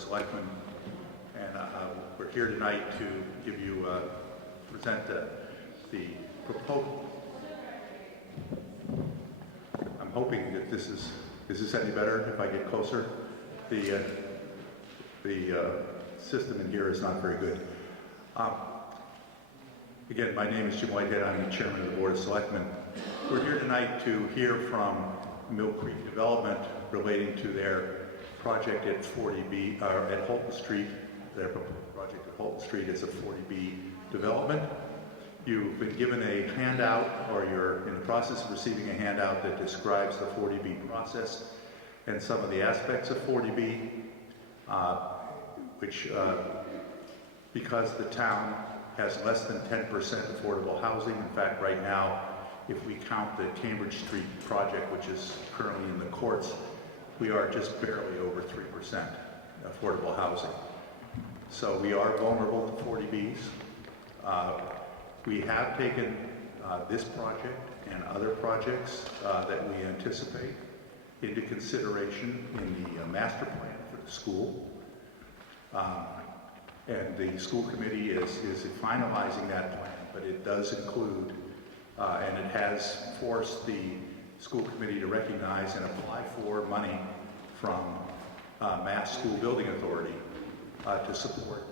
Selectmen, and we're here tonight to give you, present the proposal. I'm hoping that is this any better if I get closer? The system in here is not very good. Again, my name is Jim Whitehead. I'm the chairman of the Board of Selectmen. We're here tonight to hear from Mill Creek Development relating to their project at 40B, at Holton Street. Their project at Holton Street is a 40B development. You've been given a handout, or you're in the process of receiving a handout that describes the 40B process and some of the aspects of 40B, which, because the town has less than 10% affordable housing. In fact, right now, if we count the Cambridge Street project, which is currently in the courts, we are just barely over 3% affordable housing. So we are vulnerable to 40Bs. We have taken this project and other projects that we anticipate into consideration in the master plan for the school. And the school committee is finalizing that plan, but it does include, and it has forced the school committee to recognize and apply for money from Mass School Building Authority to support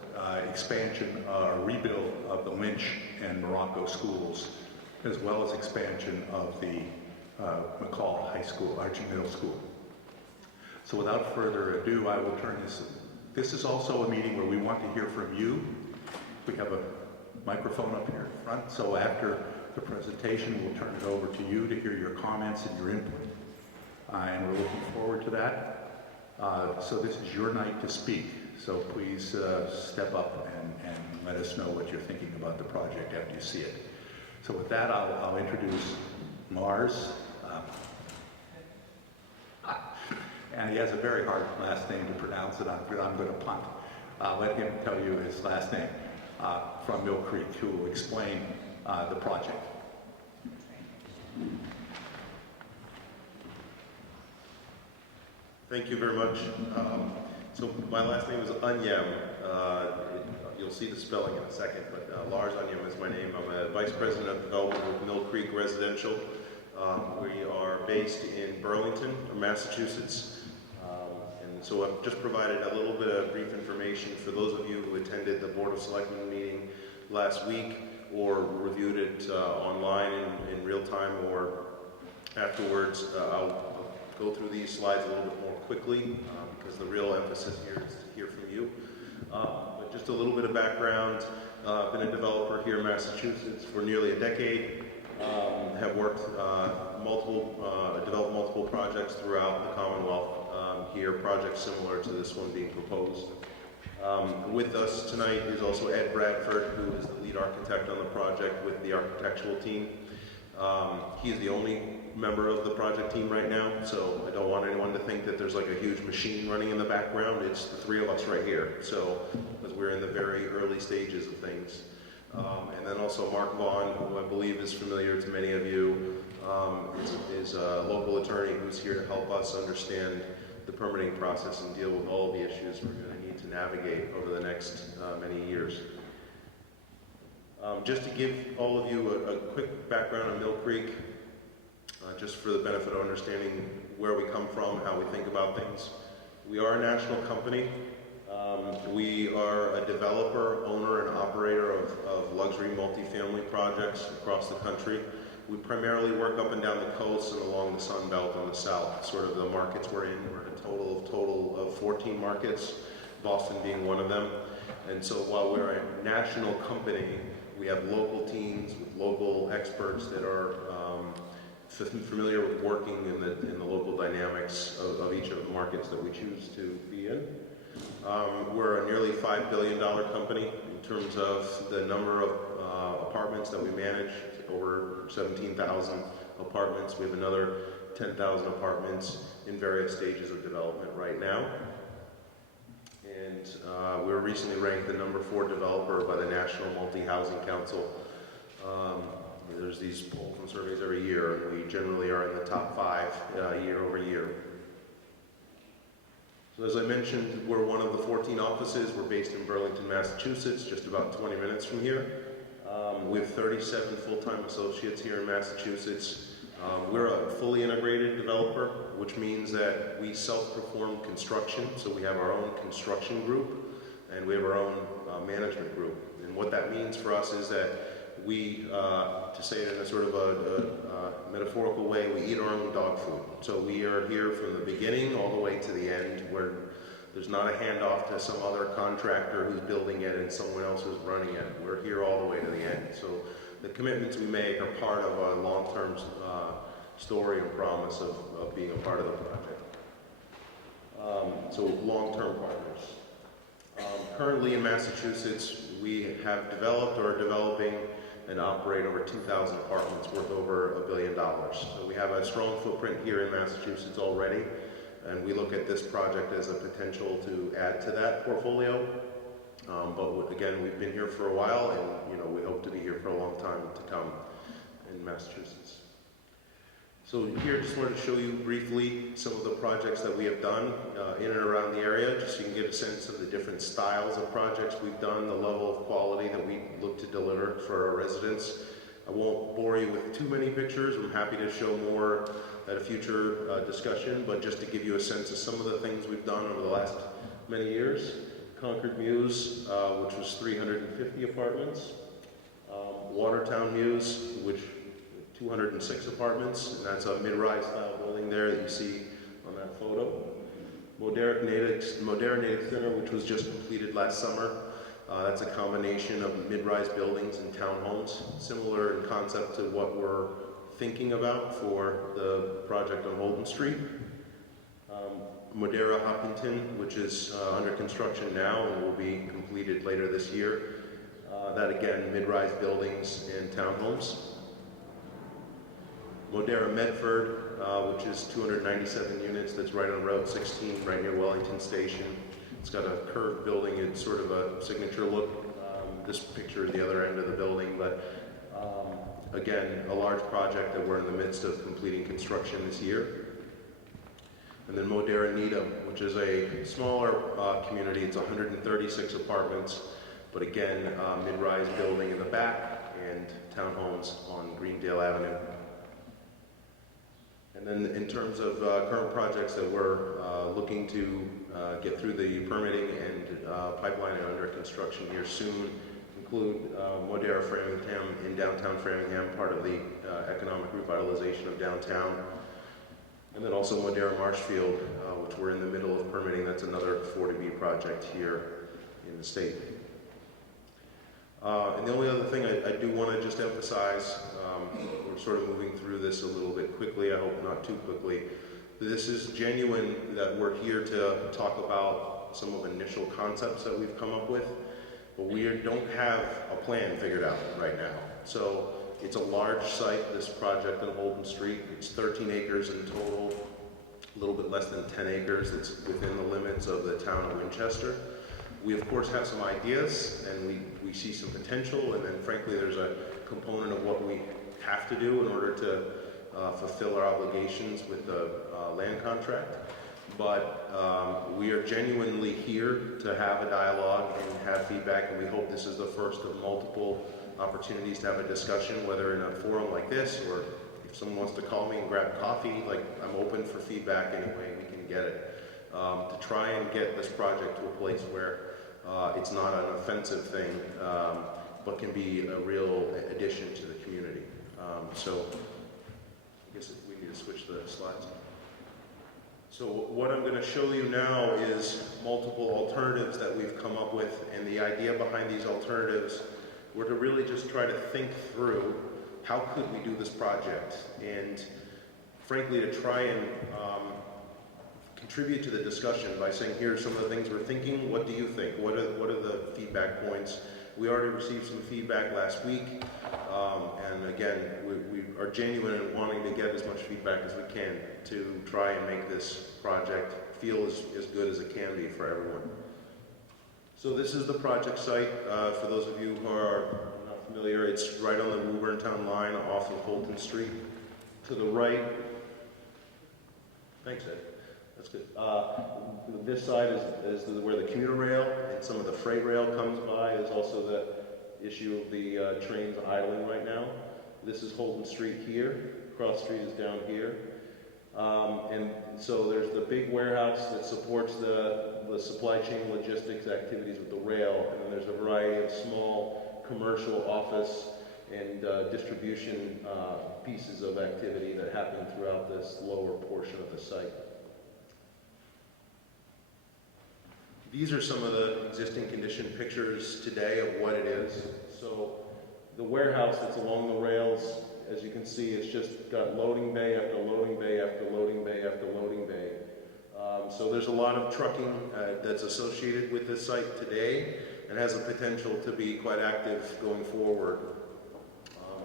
expansion or rebuild of the Lynch and Morocco schools, as well as expansion of the McCall High School, Archie Middle School. So without further ado, I will turn this. This is also a meeting where we want to hear from you. We have a microphone up here in front, so after the presentation, we'll turn it over to you to hear your comments and your input. And we're looking forward to that. So this is your night to speak. So please step up and let us know what you're thinking about the project after you see it. So with that, I'll introduce Mars. And he has a very hard last name to pronounce, and I'm going to punt. Let him tell you his last name from Mill Creek, who will explain the project. Thank you very much. So my last name is Anyem. You'll see the spelling in a second, but Lars Anyem is my name. I'm a vice president of development with Mill Creek Residential. We are based in Burlington, Massachusetts. And so I've just provided a little bit of brief information for those of you who attended the Board of Selectmen meeting last week or reviewed it online in real time or afterwards. I'll go through these slides a little bit more quickly because the real emphasis here is to hear from you. But just a little bit of background. I've been a developer here in Massachusetts for nearly a decade. Have worked developed multiple projects throughout the Commonwealth here, projects similar to this one being proposed. With us tonight is also Ed Bradford, who is the lead architect on the project with the architectural team. He is the only member of the project team right now, so I don't want anyone to think that there's like a huge machine running in the background. It's the three of us right here, so because we're in the very early stages of things. And then also Mark Vaughn, who I believe is familiar to many of you, is a local attorney who's here to help us understand the permitting process and deal with all of the issues we're going to need to navigate over the next many years. Just to give all of you a quick background on Mill Creek, just for the benefit of understanding where we come from, how we think about things. We are a national company. We are a developer, owner, and operator of luxury multifamily projects across the country. We primarily work up and down the coast and along the Sun Belt on the south, sort of the markets we're in. We're in a total of 14 markets, Boston being one of them. And so while we're a national company, we have local teams with local experts that are familiar with working in the local dynamics of each of the markets that we choose to be in. We're a nearly $5 billion company in terms of the number of apartments that we manage, over 17,000 apartments. We have another 10,000 apartments in various stages of development right now. And we were recently ranked the #4 developer by the National Multi-Housing Council. There's these polls and surveys every year, and we generally are in the top 5 year over year. So as I mentioned, we're one of the 14 offices. We're based in Burlington, Massachusetts, just about 20 minutes from here. We have 37 full-time associates here in Massachusetts. We're a fully integrated developer, which means that we self-perform construction. So we have our own construction group and we have our own management group. And what that means for us is that we, to say it in a sort of a metaphorical way, we eat our own dog food. So we are here from the beginning all the way to the end, where there's not a handoff to some other contractor who's building it and someone else is running it. We're here all the way to the end. So the commitments we make are part of a long-term story and promise of being a part of the project. So long-term partners. Currently in Massachusetts, we have developed or are developing and operate over 2,000 apartments worth over $1 billion. So we have a strong footprint here in Massachusetts already, and we look at this project as a potential to add to that portfolio. But again, we've been here for a while, and we hope to be here for a long time to come in Massachusetts. So here, just wanted to show you briefly some of the projects that we have done in and around the area, just so you can get a sense of the different styles of projects we've done, the level of quality that we look to deliver for our residents. I won't bore you with too many pictures. I'm happy to show more at a future discussion, but just to give you a sense of some of the things we've done over the last many years. Concord Mews, which was 350 apartments. Watertown Mews, which 206 apartments, and that's a mid-rise style building there that you see on that photo. Modera Native Center, which was just completed last summer. That's a combination of mid-rise buildings and townhomes, similar in concept to what we're thinking about for the project on Holden Street. Modera Hopkinton, which is under construction now and will be completed later this year. That again, mid-rise buildings and townhomes. Modera Medford, which is 297 units, that's right on Route 16, right near Wellington Station. It's got a curved building, it's sort of a signature look. This picture is the other end of the building, but again, a large project that we're in the midst of completing construction this year. And then Modera Needham, which is a smaller community. It's 136 apartments, but again, mid-rise building in the back and townhomes on Greendale Avenue. And then in terms of current projects that we're looking to get through the permitting and pipeline and under construction here soon, include Modera Framingham in downtown Framingham, part of the economic revitalization of downtown. And then also Modera Marshfield, which we're in the middle of permitting. That's another 40B project here in the state. And the only other thing I do want to just emphasize, we're sort of moving through this a little bit quickly, I hope not too quickly. This is genuine that we're here to talk about some of the initial concepts that we've come up with, but we don't have a plan figured out right now. So it's a large site, this project on Holden Street. It's 13 acres in total, a little bit less than 10 acres. It's within the limits of the town of Winchester. We of course have some ideas and we see some potential, and then frankly there's a component of what we have to do in order to fulfill our obligations with the land contract. But we are genuinely here to have a dialogue and have feedback, and we hope this is the first of multiple opportunities to have a discussion, whether in a forum like this or if someone wants to call me and grab coffee. Like, I'm open for feedback any way we can get it, to try and get this project to a place where it's not an offensive thing, but can be a real addition to the community. So I guess we need to switch the slides. So what I'm going to show you now is multiple alternatives that we've come up with, and the idea behind these alternatives were to really just try to think through how could we do this project, and frankly to try and contribute to the discussion by saying, here are some of the things we're thinking, what do you think? What are the feedback points? We already received some feedback last week, and again, we are genuine in wanting to get as much feedback as we can to try and make this project feel as good as it can be for everyone. So this is the project site. For those of you who are not familiar, it's right on the Woburn Town line off of Holden Street. To the right, thanks Ed. That's good. This side is where the commuter rail and some of the freight rail comes by. There's also the issue of the trains idling right now. This is Holden Street here. Cross Street is down here. And so there's the big warehouse that supports the supply chain logistics activities with the rail, and then there's a variety of small commercial, office, and distribution pieces of activity that happen throughout this lower portion of the site. These are some of the existing condition pictures today of what it is. So the warehouse that's along the rails, as you can see, it's just got loading bay after loading bay after loading bay after loading bay. So there's a lot of trucking that's associated with this site today and has a potential to be quite active going forward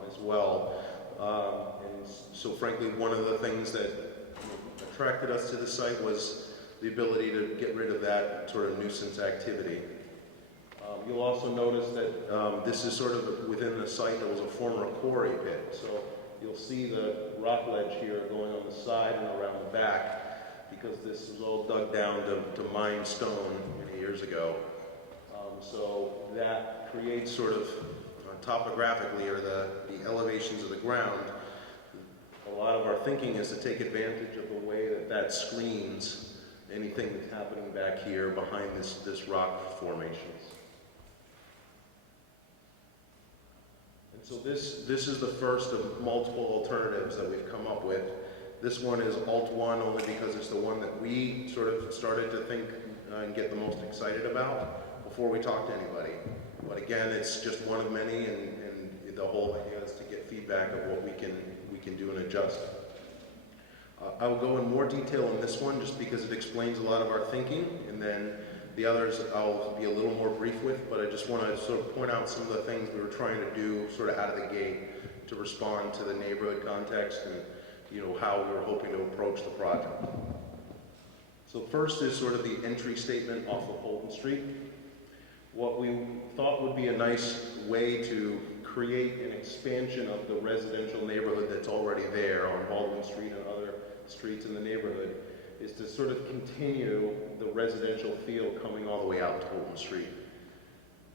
as well. And so frankly, one of the things that attracted us to the site was the ability to get rid of that sort of nuisance activity. You'll also notice that this is sort of within the site that was a former quarry pit. So you'll see the rock ledge here going on the side and around the back because this was all dug down to mine stone many years ago. So that creates sort of topographically, or the elevations of the ground. A lot of our thinking is to take advantage of the way that screens anything that's happening back here behind this rock formations. And so this is the first of multiple alternatives that we've come up with. This one is Alt 1 only because it's the one that we sort of started to think and get the most excited about before we talked to anybody. But again, it's just one of many, and the whole idea is to get feedback of what we can do and adjust. I will go in more detail on this one just because it explains a lot of our thinking, and then the others I'll be a little more brief with, but I just want to sort of point out some of the things we were trying to do sort of out of the gate to respond to the neighborhood context and how we were hoping to approach the project. So first is sort of the entry statement off of Holden Street. What we thought would be a nice way to create an expansion of the residential neighborhood that's already there on Baldwin Street and other streets in the neighborhood is to sort of continue the residential feel coming all the way out to Holden Street.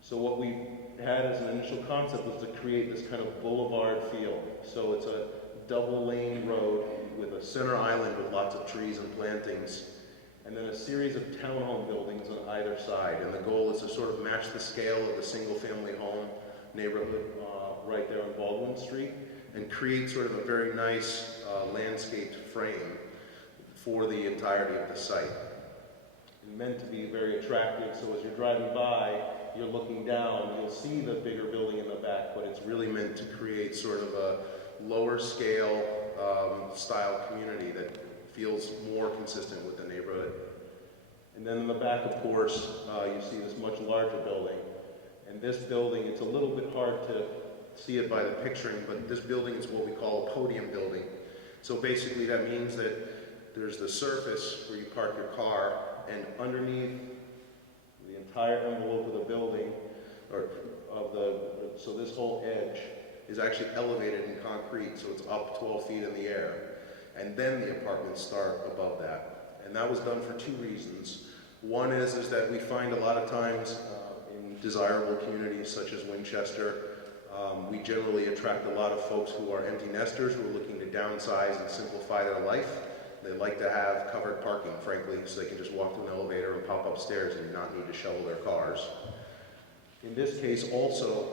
So what we had as an initial concept was to create this kind of boulevard feel. So it's a double lane road with a center island with lots of trees and plantings, and then a series of townhome buildings on either side. And the goal is to sort of match the scale of the single family home neighborhood right there on Baldwin Street and create sort of a very nice landscaped frame for the entirety of the site. It's meant to be very attractive, so as you're driving by, you're looking down, you'll see the bigger building in the back, but it's really meant to create sort of a lower scale style community that feels more consistent with the neighborhood. And then in the back, of course, you see this much larger building. And this building, it's a little bit hard to see it by the picturing, but this building is what we call a podium building. So basically that means that there's the surface where you park your car, and underneath the entire envelope of the building, so this whole edge is actually elevated in concrete, so it's up 12 feet in the air. And then the apartments start above that. And that was done for two reasons. One is that we find a lot of times in desirable communities such as Winchester, we generally attract a lot of folks who are empty nesters who are looking to downsize and simplify their life. They like to have covered parking, frankly, so they can just walk through an elevator and pop upstairs and not need to shovel their cars. In this case also,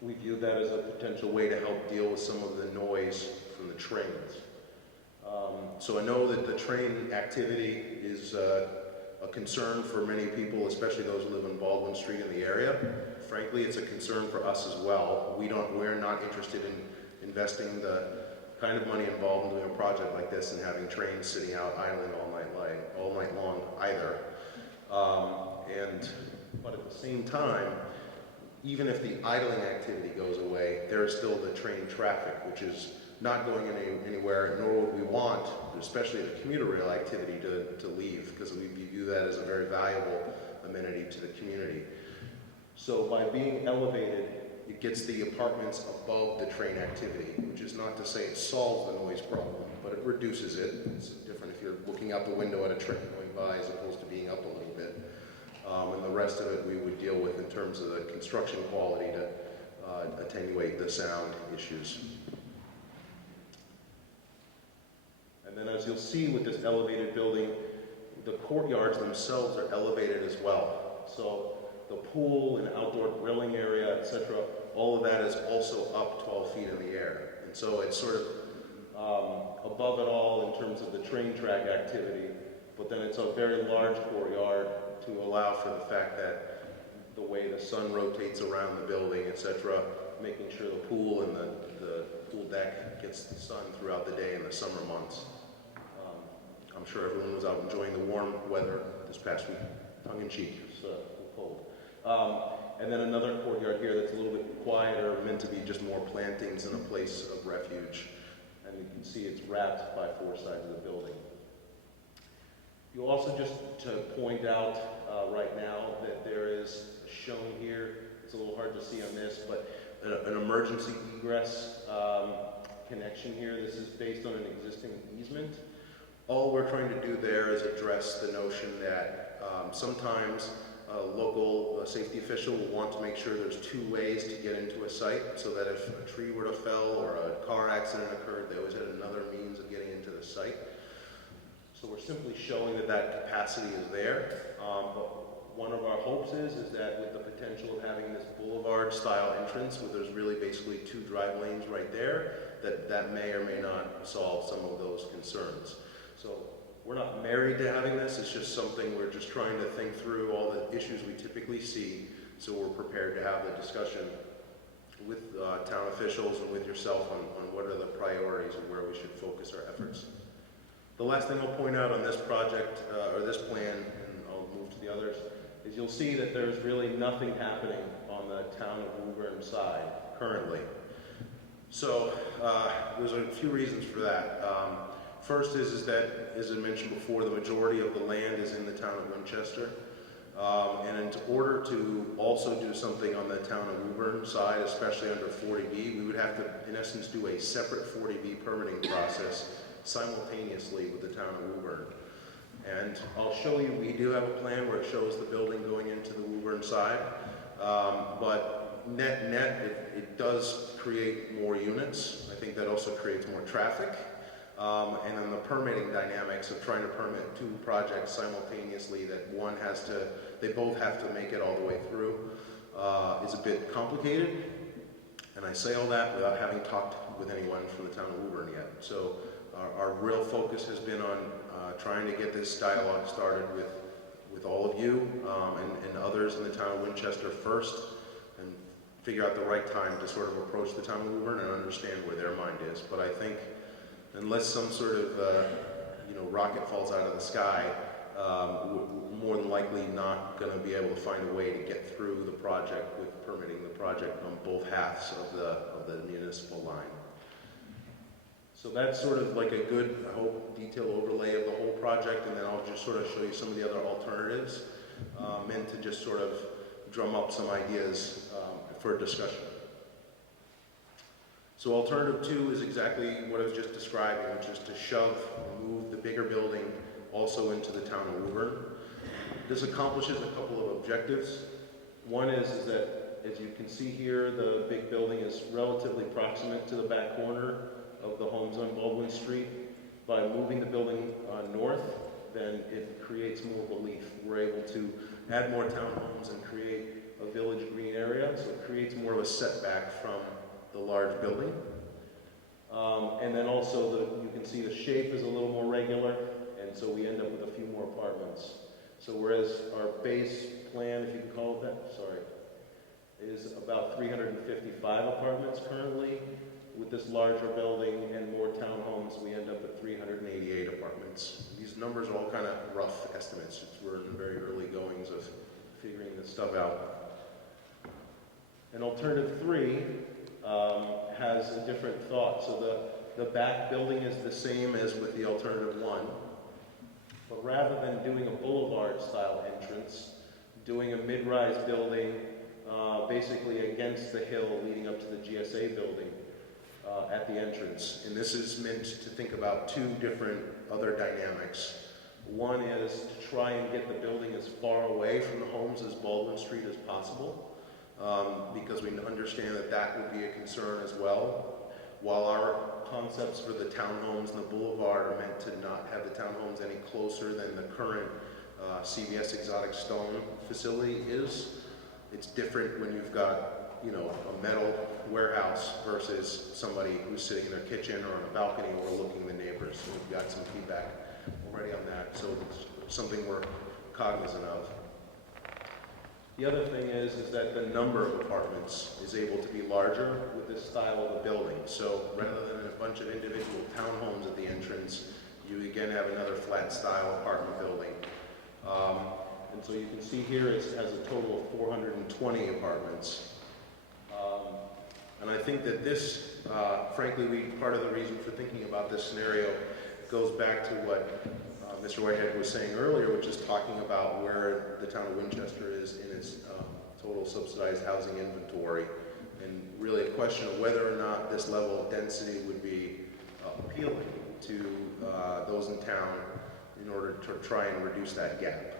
we view that as a potential way to help deal with some of the noise from the trains. So I know that the train activity is a concern for many people, especially those who live in Baldwin Street in the area. Frankly, it's a concern for us as well. We're not interested in investing the kind of money involved in doing a project like this and having trains sitting out idling all night long either. But at the same time, even if the idling activity goes away, there is still the train traffic, which is not going anywhere, nor would we want, especially the commuter rail activity, to leave, because we view that as a very valuable amenity to the community. So by being elevated, it gets the apartments above the train activity, which is not to say it solves the noise problem, but it reduces it. It's different if you're looking looking out the window at a train going by as opposed to being up a little bit. And the rest of it we would deal with in terms of the construction quality to attenuate the sound issues. And then as you'll see with this elevated building, the courtyards themselves are elevated as well. So the pool and outdoor grilling area, etc., all of that is also up 12 feet in the air. And so it's sort of above it all in terms of the train track activity, but then it's a very large courtyard to allow for the fact that the way the sun rotates around the building, etc., making sure the pool and the pool deck gets the sun throughout the day in the summer months. I'm sure everyone was out enjoying the warm weather this past week, tongue-in-cheek, it's cold. And then another courtyard here that's a little bit quieter, meant to be just more plantings and a place of refuge. And you can see it's wrapped by 4 sides of the building. You'll also just to point out right now that there is shown here, it's a little hard to see on this, but an emergency egress connection here. This is based on an existing easement. All we're trying to do there is address the notion that sometimes a local safety official will want to make sure there's 2 ways to get into a site, so that if a tree were to fell or a car accident occurred, they always had another means of getting into the site. So we're simply showing that that capacity is there. But one of our hopes is that with the potential of having this boulevard style entrance, where there's really basically 2 drive lanes right there, that may or may not solve some of those concerns. So we're not married to having this, it's just something we're just trying to think through all the issues we typically see, so we're prepared to have the discussion with town officials and with yourself on what are the priorities and where we should focus our efforts. The last thing I'll point out on this project, or this plan, and I'll move to the others, is you'll see that there's really nothing happening on the town of Woburn side currently. So there's a few reasons for that. First is that, as I mentioned before, the majority of the land is in the town of Winchester. And in order to also do something on the town of Woburn side, especially under 40B, we would have to, in essence, do a separate 40B permitting process simultaneously with the town of Woburn. And I'll show you, we do have a plan where it shows the building going into the Woburn side. But net, it does create more units. I think that also creates more traffic. And then the permitting dynamics of trying to permit 2 projects simultaneously that they both have to make it all the way through, is a bit complicated. And I say all that without having talked with anyone from the town of Woburn yet. So our real focus has been on trying to get this dialogue started with all of you and others in the town of Winchester first, and figure out the right time to sort of approach the town of Woburn and understand where their mind is. But I think unless some sort of rocket falls out of the sky, we're more than likely not going to be able to find a way to get through the project with permitting the project on both halves of the municipal line. So that's sort of like a good, I hope, detailed overlay of the whole project, and then I'll just sort of show you some of the other alternatives, meant to just sort of drum up some ideas for discussion. So alternative 2 is exactly what I was just describing, which is to move the bigger building also into the town of Woburn. This accomplishes a couple of objectives. One is that, as you can see here, the big building is relatively proximate to the back corner of the homes on Baldwin Street. By moving the building north, then it creates more relief. We're able to add more townhomes and create a village green area, so it creates more of a setback from the large building. And then also you can see the shape is a little more regular, and so we end up with a few more apartments. So whereas our base plan, if you can call it that, is about 355 apartments currently, with this larger building and more townhomes, we end up at 388 apartments. These numbers are all kind of rough estimates. We're in the very early goings of figuring this stuff out. And alternative 3 has a different thought. So the back building is the same as with the alternative 1, but rather than doing a boulevard style entrance, doing a mid-rise building basically against the hill leading up to the GSA building at the entrance. And this is meant to think about 2 different other dynamics. One is to try and get the building as far away from the homes as Baldwin Street as possible, because we understand that that would be a concern as well. While our concepts for the townhomes and the boulevard are meant to not have the townhomes any closer than the current CVS Exotic Stone facility is, it's different when you've got, you know, a metal warehouse versus somebody who's sitting in their kitchen or on a balcony overlooking the neighbors. So we've got some feedback already on that, so it's something we're cognizant of. The other thing is that the number of apartments is able to be larger with this style of a building. So rather than a bunch of individual townhomes at the entrance, you again have another flat style apartment building. And so you can see here it has a total of 420 apartments. And I think that this, frankly, part of the reason for thinking about this scenario goes back to what Mr. Whitehead was saying earlier, which is talking about where the town of Winchester is in its total subsidized housing inventory, and really a question of whether or not this level of density would be appealing to those in town in order to try and reduce that gap.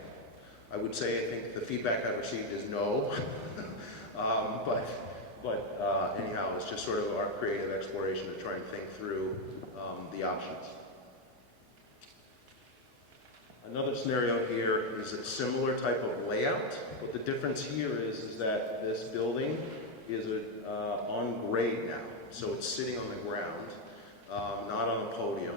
I would say I think the feedback I've received is no, but anyhow, it's just sort of our creative exploration to try and think through the options. Another scenario here is a similar type of layout, but the difference here is that this building is on grade now, so it's sitting on the ground, not on a podium,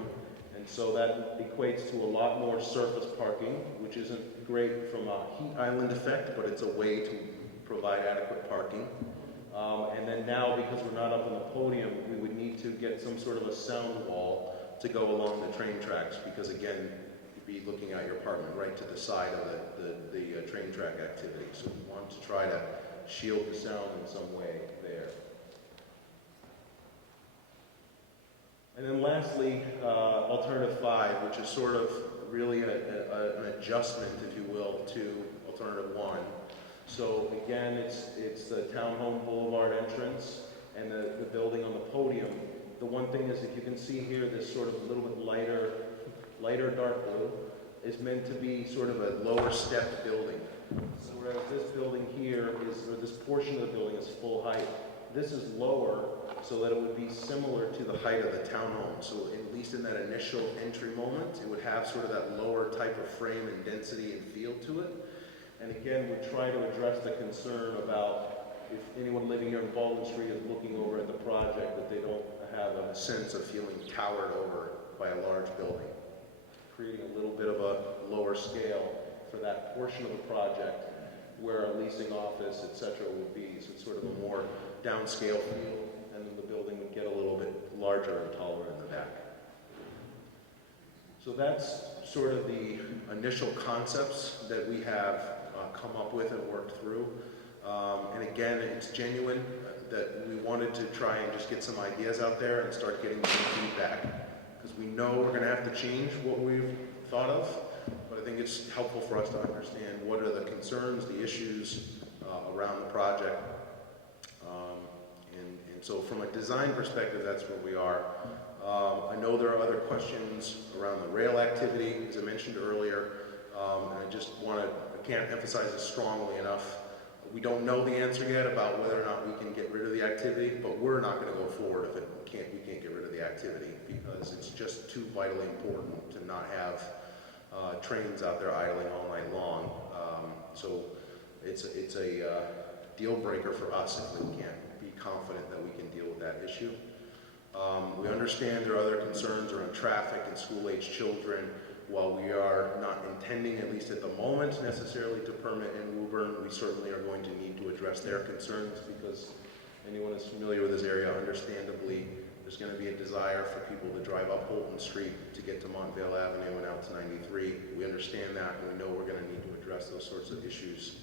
and so that equates to a lot more surface parking, which isn't great from a heat island effect, but it's a way to provide adequate parking. And then now, because we're not up on the podium, we would need to get some sort of a sound wall to go along the train tracks, because again, be looking at your apartment right to the side of the train track activity. So we want to try to shield the sound in some way there. And then lastly, alternative 5, which is sort of really an adjustment, if you will, to alternative 1. So again, it's the Townhome Boulevard entrance and the building on the podium. The one thing is, if you can see here, this sort of a little bit lighter dark blue is meant to be sort of a lower step building. So whereas this building here or this portion of the building is full height, this is lower so that it would be similar to the height of the townhome. So at least in that initial entry moment, it would have sort of that lower type of frame and density and feel to it. And again, we try to address the concern about if anyone living here in Baldwin Street is looking over at the project, that they don't have a sense of feeling towered over by a large building, creating a little bit of a lower scale for that portion of the project where a leasing office, etc. would be. So it's sort of a more downscale feel, and then the building would get a little bit larger and taller in the back. So that's sort of the initial concepts that we have come up with and worked through. And again, it's genuine that we wanted to try and just get some ideas out there and start getting some feedback, because we know we're going to have to change what we've thought of, but I think it's helpful for us to understand what are the concerns, the issues around the project. And so from a design perspective, that's where we are. I know there are other questions around the rail activity, as I mentioned earlier, and I can't emphasize this strongly enough. We don't know the answer yet about whether or not we can get rid of the activity, but we're not going to go forward if we can't get rid of the activity, because it's just too vitally important to not have trains out there idling all night long. So it's a deal breaker for us if we can't be confident that we can deal with that issue. We understand there are other concerns around traffic and school-age children. While we are not intending, at least at the moment, necessarily to permit in Woburn, we certainly are going to need to address their concerns, because anyone who's familiar with this area, understandably, there's going to be a desire for people to drive up Holton Street to get to Montvale Avenue and out to 93. We understand that, and we know we're going to need to address those sorts of issues.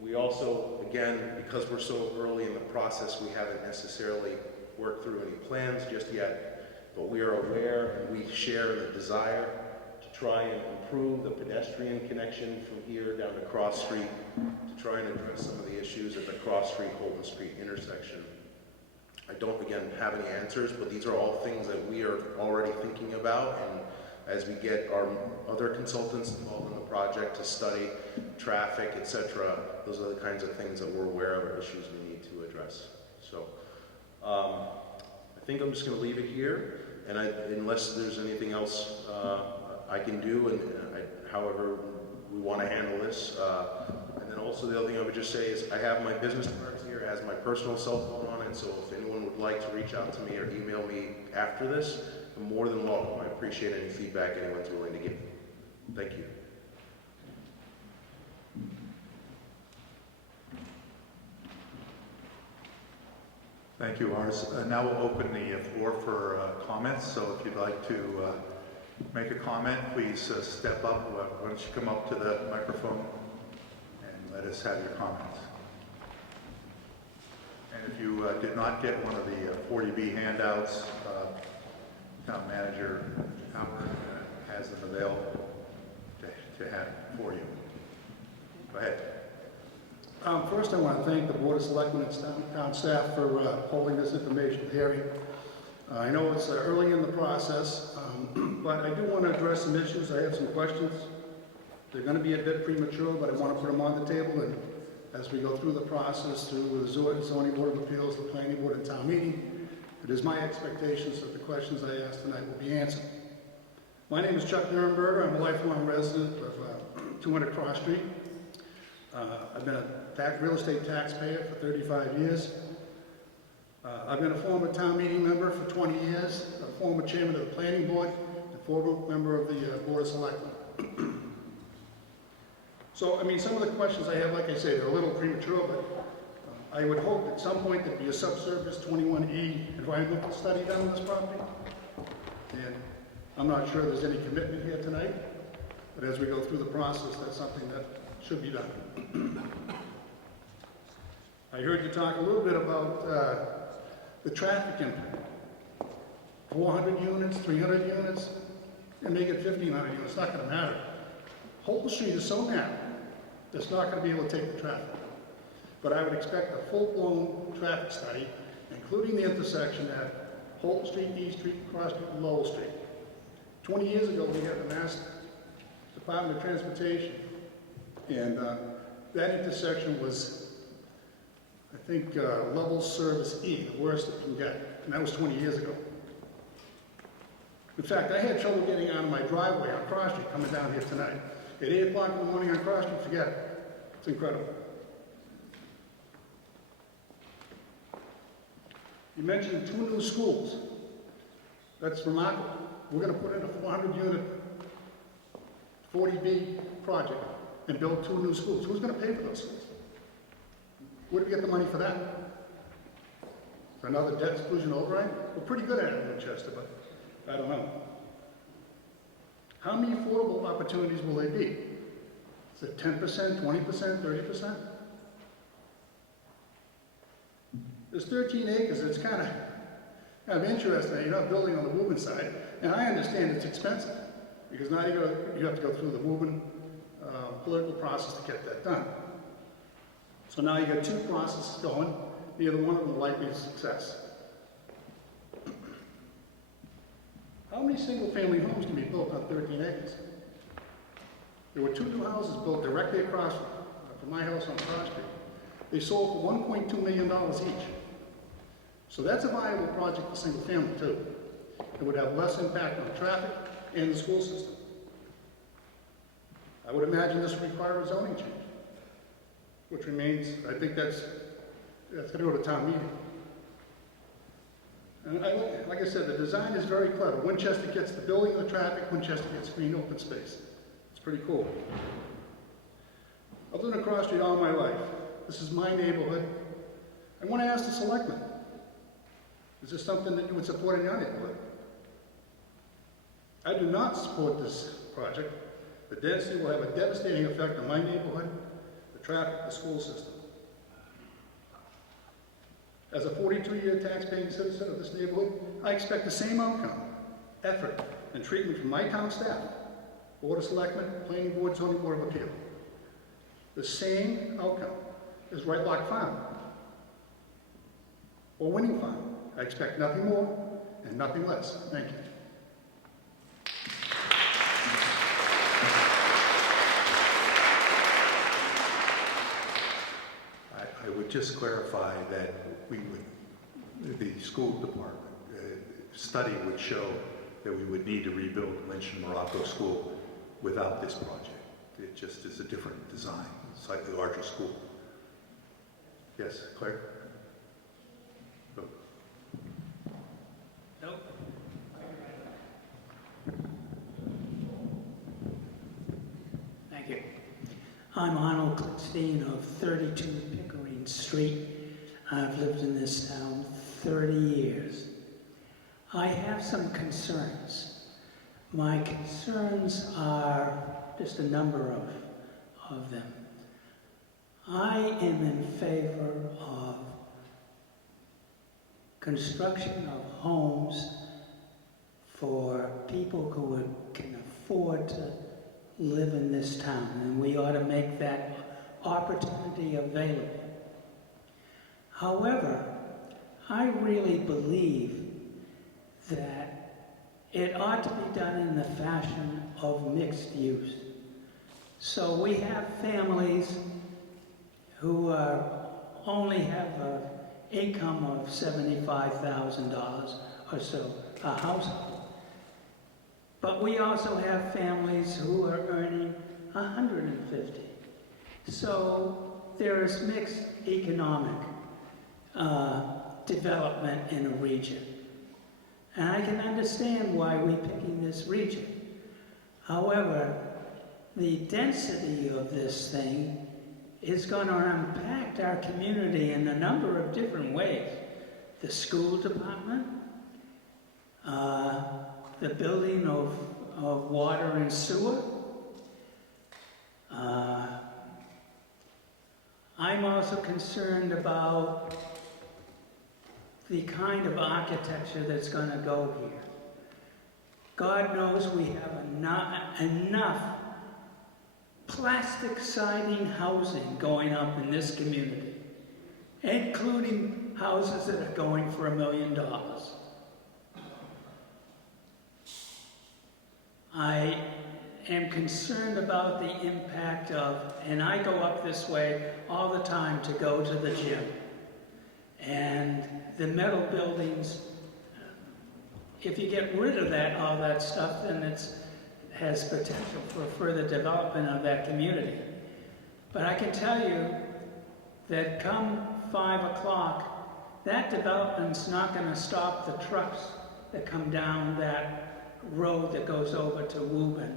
We also, again, because we're so early in the process, we haven't necessarily worked through any plans just yet, but we are aware and we share the desire to try and improve the pedestrian connection from here down to Cross Street, to try and address some of the issues at the Cross Street, Holton Street intersection. I don't, again, have any answers, but these are all things that we are already thinking about, and as we get our other consultants involved in the project to study traffic, etc. Those are the kinds of things that we're aware of or issues we need to address. So I think I'm just going to leave it here, and unless there's anything else I can do, and however we want to handle this. And then also the other thing I would just say is I have my business card here, it has my personal cell phone on it, so if anyone would like to reach out to me or email me after this, I'm more than welcome. I appreciate any feedback anyone's willing to give. Thank you. Thank you, Ars. Now we'll open the floor for comments. So if you'd like to make a comment, please step up. Why don't you come up to the microphone and let us have your comments. And if you did not get one of the 40B handouts, Town Manager Howard has them available to have for you. Go ahead. First, I want to thank the Board of Selectmen and town staff for holding this information hearing. I know it's early in the process, but I do want to address some issues. I have some questions. They're going to be a bit premature, but I want to put them on the table, and as we go through the process through the Zoning Board of Appeals, the Planning Board, and Town Meeting, it is my expectations that the questions I ask tonight will be answered. My name is Chuck Nuremberger. I'm a lifelong resident of 200 Cross Street. I've been a real estate taxpayer for 35 years. I've been a former town meeting member for 20 years, a former chairman of the planning board, and former member of the Board of Selectmen. So, I mean, some of the questions I have, like I say, they're a little premature, but I would hope at some point there'd be a subsurface 21E environmental study done on this property. And I'm not sure there's any commitment here tonight, but as we go through the process, that's something that should be done. I heard you talk a little bit about the traffic impact. 400 units, 300 units, and make it 1,500 units, it's not going to matter. Holton Street is so narrow, it's not going to be able to take the traffic. But I would expect a full-blown traffic study, including the intersection at Holton Street, East Street, Cross Street, and Lowell Street. 20 years ago, we had the Mass Department of Transportation, and that intersection was, I think, level service E, the worst it can get, and that was 20 years ago. In fact, I had trouble getting out of my driveway on Cross Street coming down here tonight. At 8 o'clock in the morning on Cross Street, forget it. It's incredible. You mentioned 2 new schools. That's remarkable. We're going to put in a 400-unit 40B project and build 2 new schools. Who's going to pay for those schools? Where do we get the money for that? For another debt exclusion override? We're pretty good at it in Winchester, but I don't know. How many affordable opportunities will they be? Is it 10%, 20%, 30%? There's 13 acres. It's kind of interesting. You're not building on the Woburn side, and I understand it's expensive because now you have to go through the Woburn political process to get that done. So now you got 2 processes going. Neither one of them will likely be a success. How many single-family homes can be built on 13 acres? There were 2 new houses built directly across from my house on Cross Street. They sold for $1.2 million each. So that's a viable project for single family too. It would have less impact on traffic and the school system. I would imagine this would require a zoning change, which remains, I think that's going to go to town meeting. And like I said, the design is very clever. Winchester gets the building and the traffic, Winchester gets green open space. It's pretty cool. I've lived across the street all my life. This is my neighborhood. I want to ask the selectmen, is this something that you would support in your neighborhood? I do not support this project. The density will have a devastating effect on my neighborhood, the traffic, the school system. As a 42-year tax-paying citizen of this neighborhood, I expect the same outcome, effort, and treatment from my town staff, Board of Selectmen, Planning Board, Zoning Board of Appeal. The same outcome as Right Lock Farm or Winning Farm. I expect nothing more and nothing less. Thank you. would just clarify that the school department study would show that we would need to rebuild Lynch and Morocco School without this project. It just is a different design, slightly larger school. Yes, Claire? Go. Nope. Thank you. I'm Arnold Klickstein of 32 Pickering Street. I've lived in this town 30 years. I have some concerns. My concerns are just a number of them. I am in favor of construction of homes for people who can afford to live in this town, and we ought to make that opportunity available. However, I really believe that it ought to be done in the fashion of mixed use. So we have families who only have an income of $75,000 or so a household. But we also have families who are earning $150,000. So there is mixed economic development in a region. And I can understand why we're picking this region. However, the density of this thing is going to impact our community in a number of different ways. The school department, the building of water and sewer. I'm also concerned about the kind of architecture that's going to go here. God knows we have enough plastic siding housing going up in this community, including houses that are going for $1 million. I am concerned about the impact of, and I go up this way all the time to go to the gym. And the metal buildings, if you get rid of all that stuff, then it has potential for further development of that community. But I can tell you that come 5 o'clock, that development's not going to stop the trucks that come down that road that goes over to Woburn,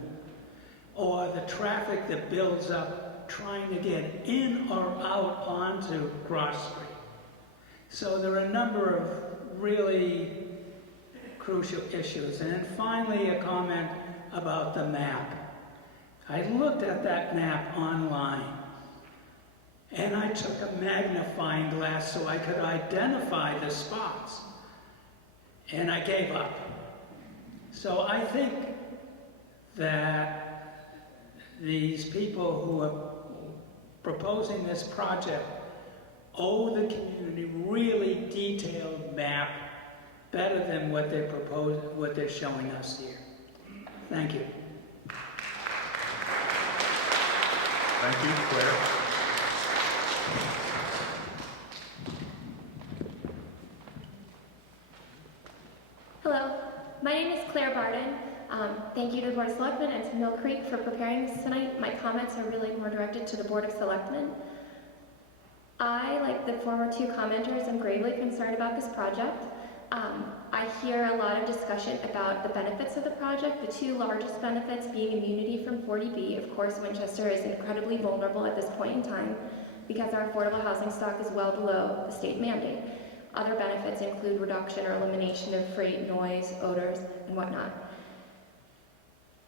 or the traffic that builds up trying to get in or out onto Cross Street. So there are a number of really crucial issues. And then finally, a comment about the map. I looked at that map online, and I took a magnifying glass so I could identify the spots, and I gave up. So I think that these people who are proposing this project owe the community really detailed map, better than what they're showing us here. Thank you. Thank you, Claire. Hello, my name is Claire Barden. Thank you to the Board of Selectmen and to Mill Creek for preparing this tonight. My comments are really more directed to the Board of Selectmen. I, like the former two commenters, am gravely concerned about this project. I hear a lot of discussion about the benefits of the project, the two largest benefits being immunity from 40B. Of course, Winchester is incredibly vulnerable at this point in time because our affordable housing stock is well below the state mandate. Other benefits include reduction or elimination of freight, noise, odors, and whatnot.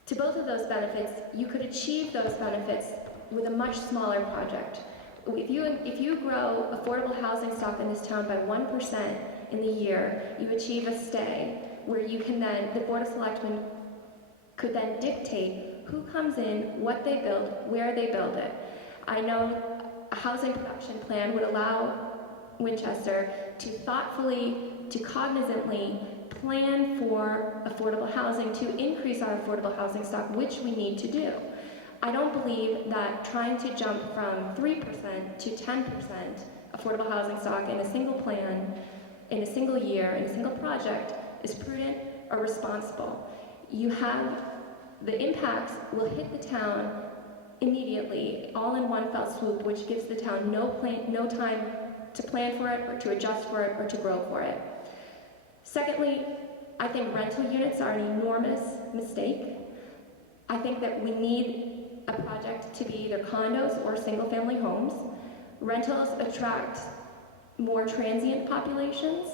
To both of those benefits, you could achieve those benefits with a much smaller project. If you grow affordable housing stock in this town by 1% in the year, you achieve a stay where you can then, the Board of Selectmen could then dictate who comes in, what they build, where they build it. I know a housing production plan would allow Winchester to thoughtfully, to cognizantly plan for affordable housing, to increase our affordable housing stock, which we need to do. I don't believe that trying to jump from 3% to 10% affordable housing stock in a single plan, in a single year, in a single project is prudent or responsible. The impacts will hit the town immediately, all in one fell swoop, which gives the town no time to plan for it or to adjust for it or to grow for it. Secondly, I think rental units are an enormous mistake. I think that we need a project to be either condos or single-family homes. Rentals attract more transient populations.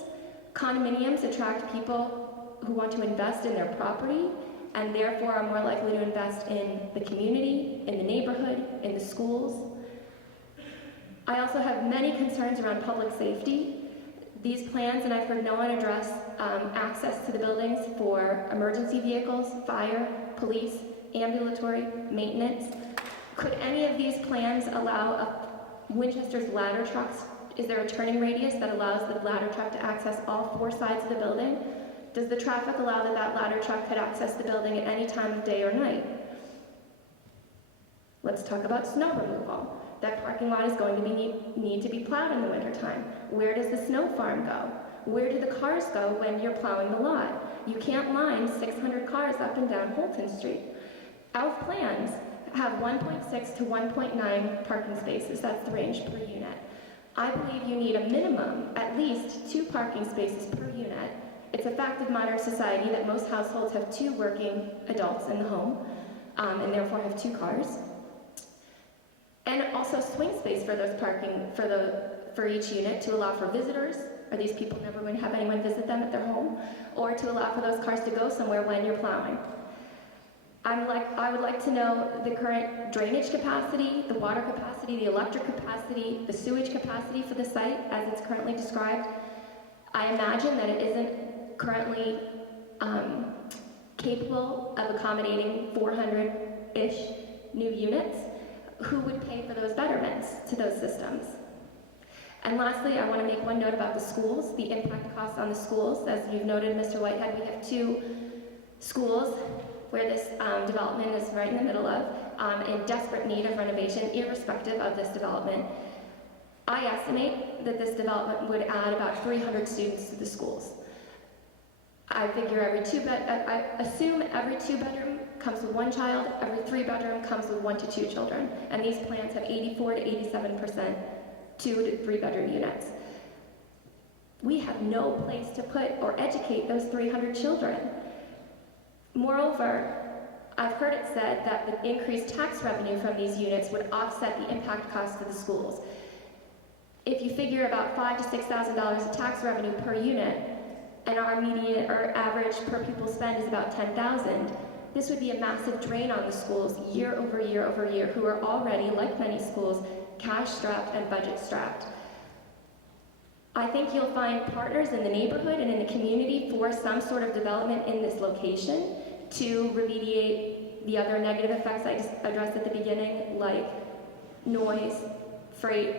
Condominiums attract people who want to invest in their property and therefore are more likely to invest in the community, in the neighborhood, in the schools. I also have many concerns around public safety. These plans, and I've heard no one address access to the buildings for emergency vehicles, fire, police, ambulatory, maintenance. Could any of these plans allow Winchester's ladder trucks? Is there a turning radius that allows the ladder truck to access all 4 sides of the building? Does the traffic allow that ladder truck could access the building at any time of day or night? Let's talk about snow removal. That parking lot is going to need to be plowed in the wintertime. Where does the snow farm go? Where do the cars go when you're plowing the lot? You can't line 600 cars up and down Holton Street. Our plans have 1.6 to 1.9 parking spaces. That's the range per unit. I believe you need a minimum, at least 2 parking spaces per unit. It's a fact of modern society that most households have 2 working adults in the home, and therefore have 2 cars. And also swing space for those parking, for each unit to allow for visitors. Are these people never going to have anyone visit them at their home? Or to allow for those cars to go somewhere when you're plowing. I would like to know the current drainage capacity, the water capacity, the electric capacity, the sewage capacity for the site as it's currently described. I imagine that it isn't currently capable of accommodating 400-ish new units. Who would pay for those betterments to those systems? And lastly, I want to make one note about the schools, the impact costs on the schools. As you've noted, Mr. Whitehead, we have 2 schools where this development is right in the middle of, in desperate need of renovation, irrespective of this development. I estimate that this development would add about 300 students to the schools. I figure I assume every 2-bedroom comes with 1 child, every 3-bedroom comes with 1 to 2 children, and these plans have 84 to 87% 2 to 3-bedroom units. We have no place to put or educate those 300 children. Moreover, I've heard it said that the increased tax revenue from these units would offset the impact costs to the schools. If you figure about $5,000 to $6,000 of tax revenue per unit, and our median or average per pupil spend is about $10,000, this would be a massive drain on the schools year over year over year, who are already, like many schools, cash-strapped and budget-strapped. I think you'll find partners in the neighborhood and in the community for some sort of development in this location to remediate the other negative effects I just addressed at the beginning, like noise, freight,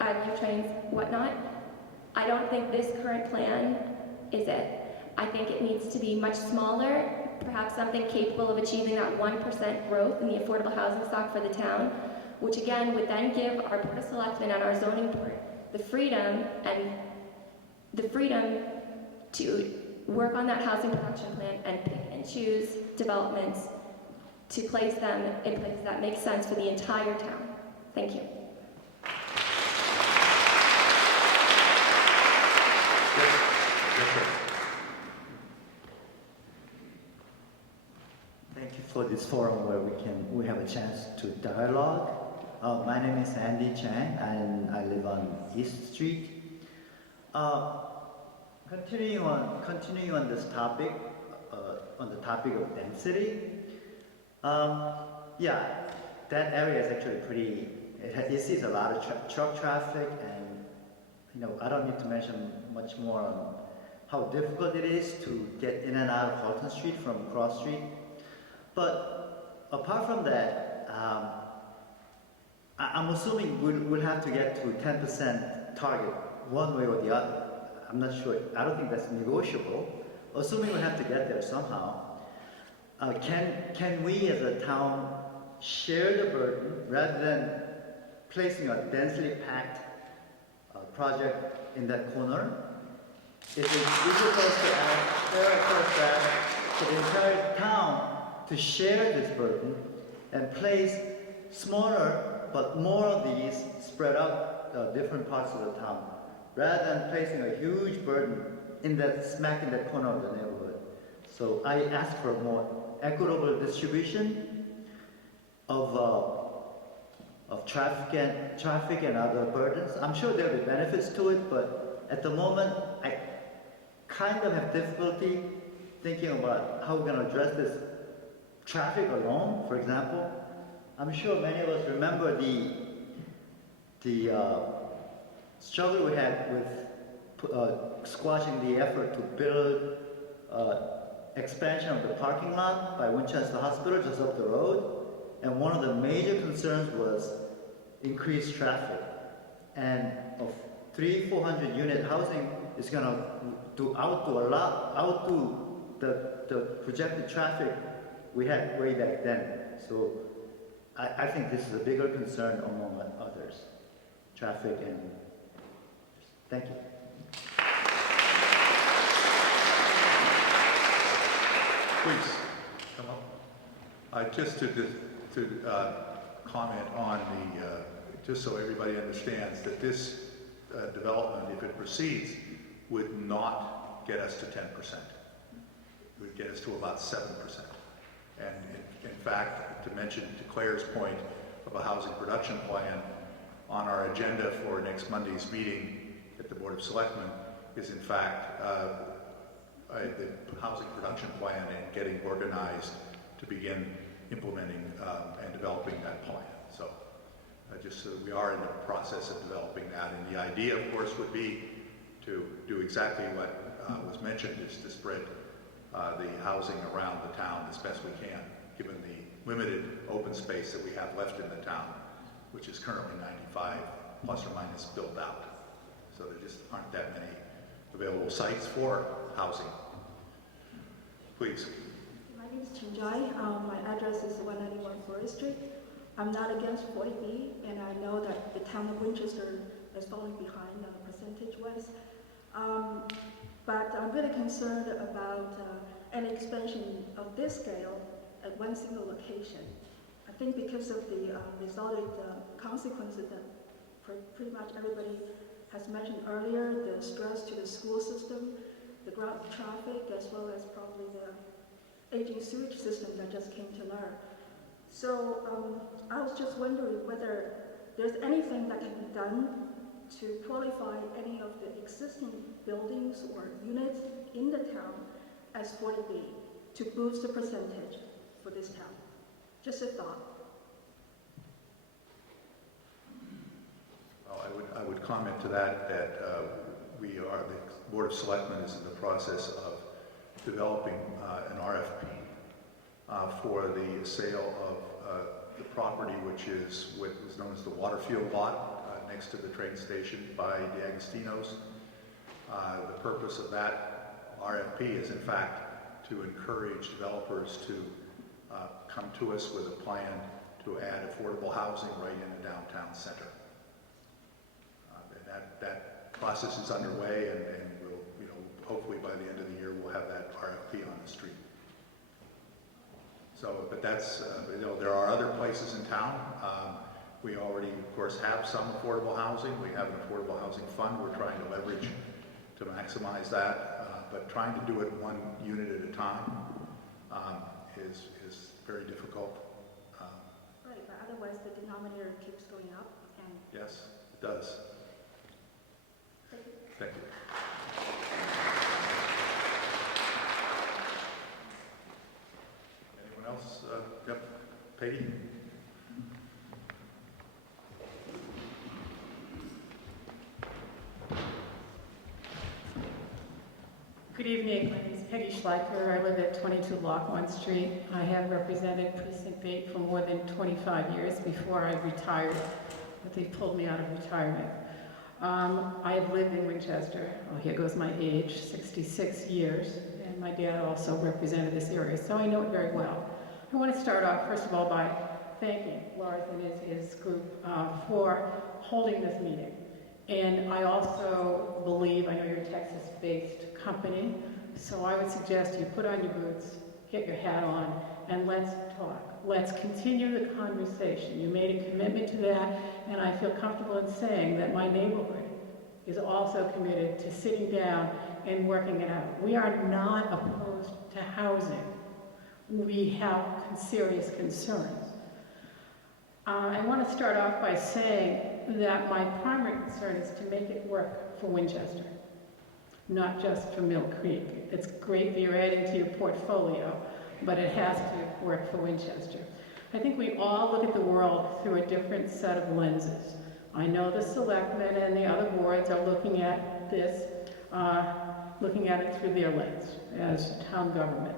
idling trains, whatnot. I don't think this current plan is it. I think it needs to be much smaller, perhaps something capable of achieving that 1% growth in the affordable housing stock for the town, which again would then give our Board of Selectmen and our zoning board the freedom to work on that housing production plan and pick and choose developments to place them in places that make sense for the entire town. Thank you. Thank you for this forum where we have a chance to dialogue. My name is Andy Chang and I live on East Street. Continuing on this topic, on the topic of density, yeah, that area is actually pretty. It sees a lot of truck traffic, and I don't need to mention much more on how difficult it is to get in and out of Halton Street from Cross Street. But apart from that, I'm assuming we'll have to get to 10% target one way or the other. I'm not sure. I don't think that's negotiable. Assuming we have to get there somehow, can we as a town share the burden rather than placing a densely packed project in that corner. It is easy for us to ask, fair for us to ask for the entire town to share this burden and place smaller but more of these spread out different parts of the town, rather than placing a huge burden in that smack in that corner of the neighborhood. So I ask for a more equitable distribution of traffic and other burdens. I'm sure there'll be benefits to it, but at the moment I kind of have difficulty thinking about how we're going to address this traffic alone, for example. I'm sure many of us remember the struggle we had with squashing the effort to build expansion of the parking lot by Winchester Hospital just up the road. And one of the major concerns was increased traffic. And of 300-400 unit housing is going to outdo the projected traffic we had way back then. So I think this is a bigger concern among others, traffic and, thank you. Please, come up. Just to comment on just so everybody understands that this development, if it proceeds, would not get us to 10%. It would get us to about 7%. And in fact, to mention to Claire's point of a housing production plan, on our agenda for next Monday's meeting at the Board of Selectmen is in fact the housing production plan and getting organized to begin implementing and developing that plan. So just so we are in the process of developing that. And the idea, of course, would be to do exactly what was mentioned, is to spread the housing around the town as best we can, given the limited open space that we have left in the town, which is currently 95 plus or minus built out. So there just aren't that many available sites for housing. Please. My name is Chinjai. My address is 191 Forest Street. I'm not against 40B, and I know that the town of Winchester is falling behind percentage-wise. But I'm really concerned about an expansion of this scale at one single location. I think because of the resulted consequences that pretty much everybody has mentioned earlier, the stress to the school system, the ground traffic, as well as probably the aging sewage system that just came to learn. So I was just wondering whether there's anything that can be done to qualify any of the existing buildings or units in the town as 40B to boost the percentage for this town. Just a thought. Well, I would comment to that the Board of Selectmen is in the process of developing an RFP for the sale of the property, which is what is known as the Waterfield lot next to the train station by the Agostinos. The purpose of that RFP is in fact to encourage developers to come to us with a plan to add affordable housing right in the downtown center. And that process is underway, and we'll, hopefully by the end of the year we'll have that RFP on the street. So, but that's, there are other places in town. We already, of course, have some affordable housing. We have an affordable housing fund we're trying to leverage to maximize that, but trying to do it one unit at a time is very difficult. Right, but otherwise the denominator keeps going up. And Yes, it does. Thank you. Anyone else? Yep. Peggy? Good evening. My name is Peggy Schleicher. I live at 22 Lockwood Street. I have represented Precinct 8 for more than 25 years before I retired, but they pulled me out of retirement. I have lived in Winchester, here goes my age, 66 years, and my dad also represented this area, so I know it very well. I want to start off, first of all, by thanking Lars and his group for holding this meeting. And I also believe, I know you're a Texas-based company, so I would suggest you put on your boots, get your hat on, and let's talk. Let's continue the conversation. You made a commitment to that, and I feel comfortable in saying that my neighborhood is also committed to sitting down and working it out. We are not opposed to housing. We have serious concerns. I want to start off by saying that my primary concern is to make it work for Winchester, not just for Mill Creek. It's great that you're adding to your portfolio, but it has to work for Winchester. I think we all look at the world through a different set of lenses. I know the selectmen and the other boards are looking at this, looking at it through their lens as town government.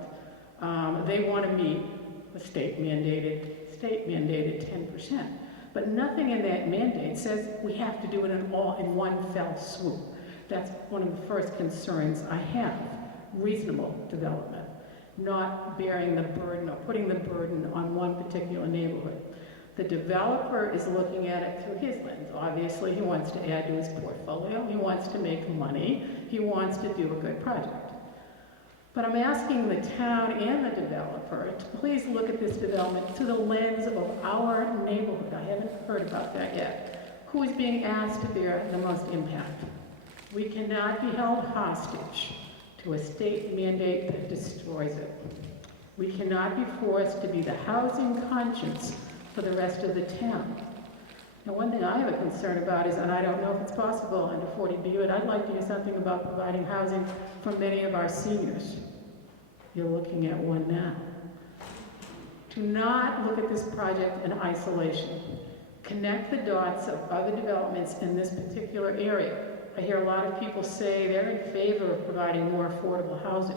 They want to meet the state mandated 10%. But nothing in that mandate says we have to do it in one fell swoop. That's one of the first concerns I have. Reasonable development, not bearing the burden or putting the burden on one particular neighborhood. The developer is looking at it through his lens. Obviously, he wants to add to his portfolio. He wants to make money. He wants to do a good project. But I'm asking the town and the developer to please look at this development through the lens of our neighborhood. I haven't heard about that yet. Who is being asked to bear the most impact? We cannot be held hostage to a state mandate that destroys it. We cannot be forced to be the housing conscience for the rest of the town. Now, one thing I have a concern about is, and I don't know if it's possible under 40B, but I'd like to do something about providing housing for many of our seniors. You're looking at one now. Do not look at this project in isolation. Connect the dots of other developments in this particular area. I hear a lot of people say they're in favor of providing more affordable housing,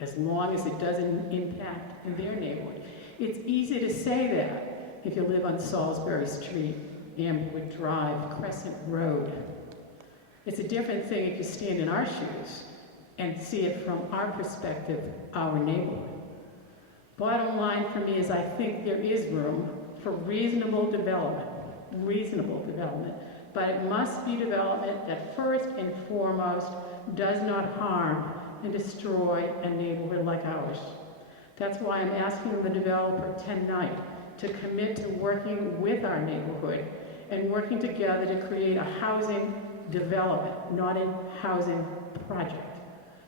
as long as it doesn't impact in their neighborhood. It's easy to say that if you live on Salisbury Street, Amblewood Drive, Crescent Road. It's a different thing if you stand in our shoes and see it from our perspective, our neighborhood. Bottom line for me is I think there is room for reasonable development, but it must be development that first and foremost does not harm and destroy a neighborhood like ours. That's why I'm asking the developer tonight to commit to working with our neighborhood and working together to create a housing development, not a housing project,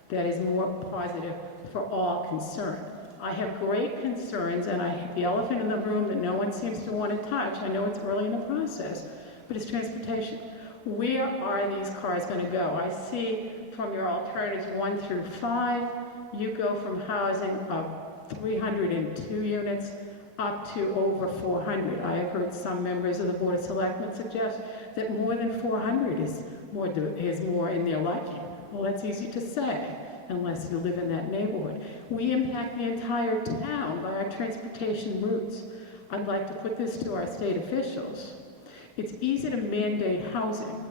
that is more positive for all concerned. I have great concerns, and the elephant in the room that no one seems to want to touch, I know it's early in the process, but it's transportation. Where are these cars going to go? I see from your alternatives 1 through 5, you go from housing of 302 units up to over 400. I have heard some members of the Board of Selectmen suggest that more than 400 is more in their liking. Well, that's easy to say, unless you live in that neighborhood. We impact the entire town by our transportation routes. I'd like to put this to our state officials. It's easy to mandate housing,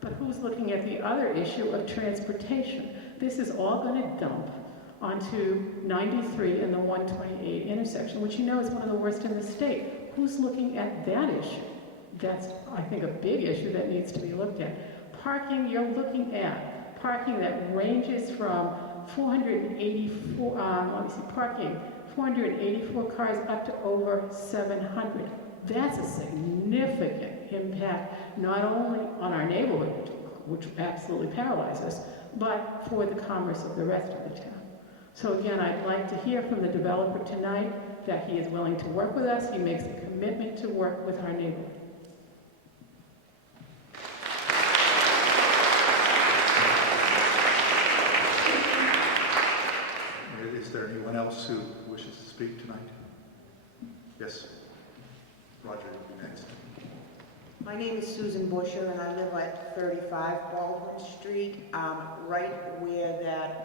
but who's looking at the other issue of transportation? This is all going to dump onto 93 and the 128 intersection, which you know is one of the worst in the state. Who's looking at that issue? That's, I think, a big issue that needs to be looked at. Parking, you're looking at parking that ranges from 484, parking 484 cars up to over 700. That's a significant impact, not only on our neighborhood, which absolutely paralyzes us, but for the commerce of the rest of the town. So again, I'd like to hear from the developer tonight that he is willing to work with us. He makes a commitment to work with our neighborhood. Is there anyone else who wishes to speak tonight? Yes. Roger, you'll be next. My name is Susan Busher, and I live at 35 Baldwin Street, right where that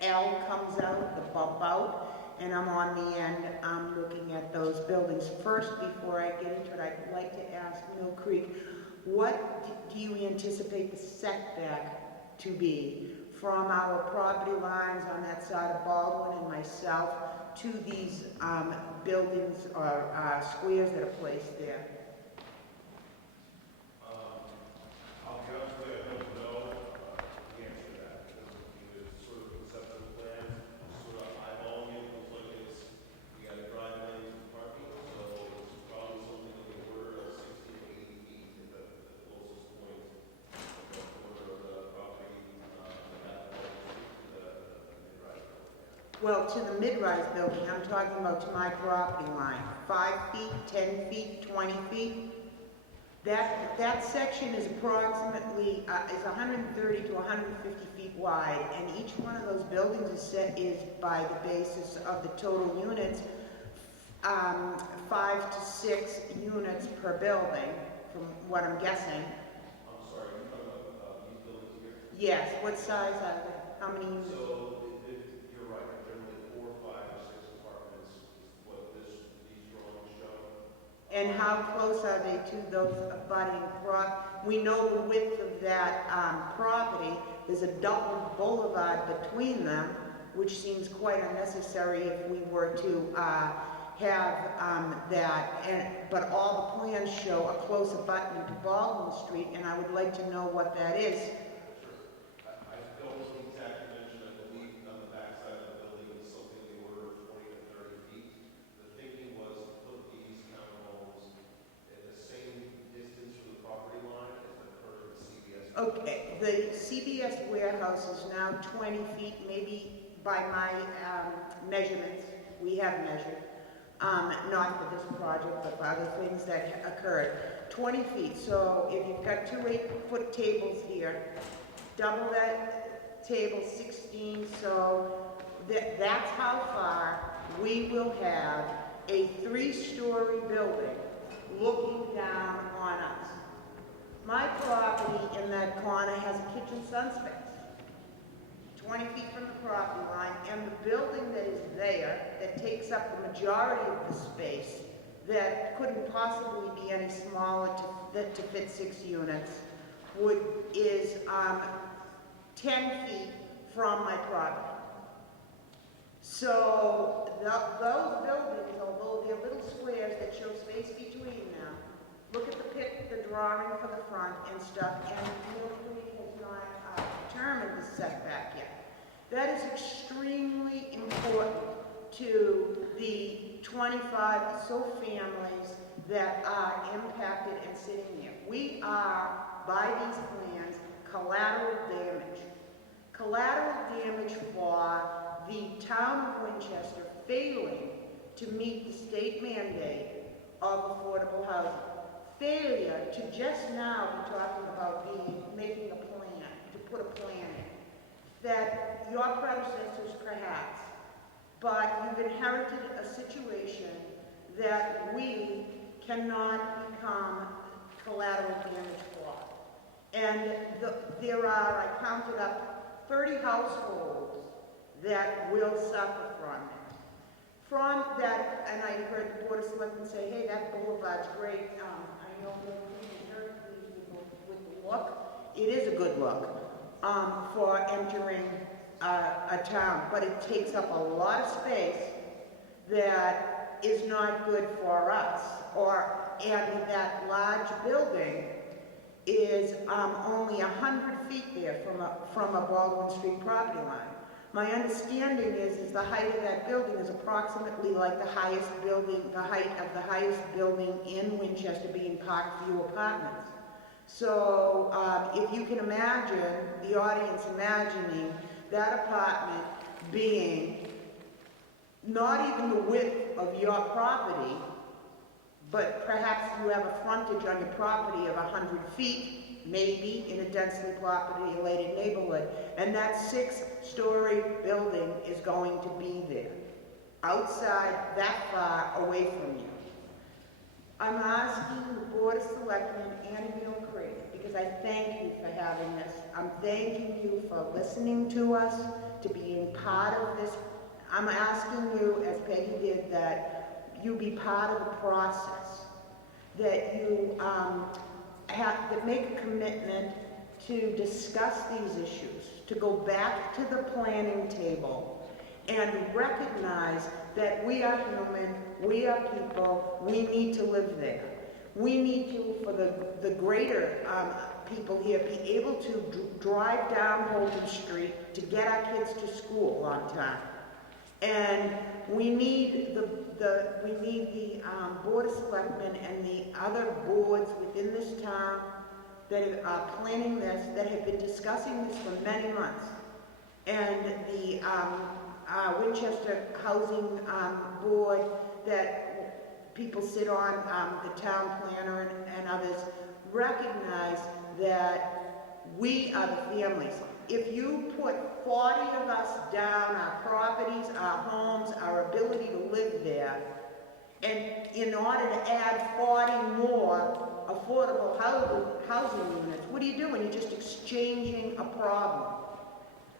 L comes out, the bump out, and I'm on the end. I'm looking at those buildings. First, before I get into it, I'd like to ask Mill Creek, what do you anticipate the setback to be from our property lines on that side of Baldwin and myself to these buildings or squares that are placed there? I'll be honest with you, I don't know the answer to that. It was sort of a conceptual plan, sort of eyeballing it, looks like we got a drive lane to parking, so it's probably something in the order of 60 to 80 feet at the closest point, the corner of the property, that to the mid-rise. Well, to the mid-rise building, I'm talking about to my property line, 5 feet, 10 feet, 20 feet. That section is approximately, is 130 to 150 feet wide, and each one of those buildings is by the basis of the total units, 5 to 6 units per building, from what I'm guessing. I'm sorry, you're talking about these buildings here? Yes, what size are they? How many units? So, you're right, generally 4, 5, or 6 apartments is what these drawings show. And how close are they to those abutting we know the width of that property. There's a double boulevard between them, which seems quite unnecessary if we were to have that. But all the plans show a close abutment to Baldwin Street, and I would like to know what that is. I don't know the exact dimension. I believe on the backside of the building is something in the order of 20 to 30 feet. The thinking was to put these townhomes at the same distance from the property line as the current CVS. Okay, the CBS warehouse is now 20 feet, maybe by my measurements, we have measured, not for this project, but for other things that occurred. 20 feet, so if you've got 2 8-foot tables here, double that table, 16, so that's how far we will have a 3-story building looking down on us. My property in that corner has a kitchen sun space, 20 feet from the property line, and the building that is there, that takes up the majority of the space, that couldn't possibly be any smaller to fit 6 units, is 10 feet from my property. So those buildings, although they're little squares that show space between them, look at the drawing for the front and stuff, and Mill Creek has not determined the setback yet. That is extremely important to the 25 or so families that are impacted and sitting there. We are, by these plans, collateral damage. Collateral damage for the town of Winchester failing to meet the state mandate of affordable housing. Failure to just now be talking about making a plan, to put a plan in, that your predecessors perhaps, but you've inherited a situation that we cannot become collateral damage for. And there are, I counted up, 30 households that will suffer from it. From that, and I heard the Board of Selectmen say, hey, that boulevard's great. I know you're very pleased with the look. It is a good look for entering a town, but it takes up a lot of space that is not good for us. And that large building is only 100 feet there from a Baldwin Street property line. My understanding is the height of that building is approximately like the height of the highest building in Winchester, being Parkview Apartments. So if you can imagine, the audience imagining that apartment being not even the width of your property, but perhaps you have a frontage on your property of 100 feet, maybe in a densely populated neighborhood, and that 6-story building is going to be there, outside, that far away from you. I'm asking the Board of Selectmen and Mill Creek, because I thank you for having this. I'm thanking you for listening to us, to being part of this. I'm asking you, as Peggy did, that you be part of the process, that you that make a commitment to discuss these issues, to go back to the planning table and recognize that we are human, we are people, we need to live there. We need to, for the greater people here, be able to drive down Holden Street to get our kids to school on time. And we need the Board of Selectmen and the other boards within this town that are planning this, that have been discussing this for many months. And the Winchester Housing Board that people sit on, the town planner and others, recognize that we are the families. If you put 40 of us down, our properties, our homes, our ability to live there, and in order to add 40 more affordable housing units, what are you doing? You're just exchanging a problem.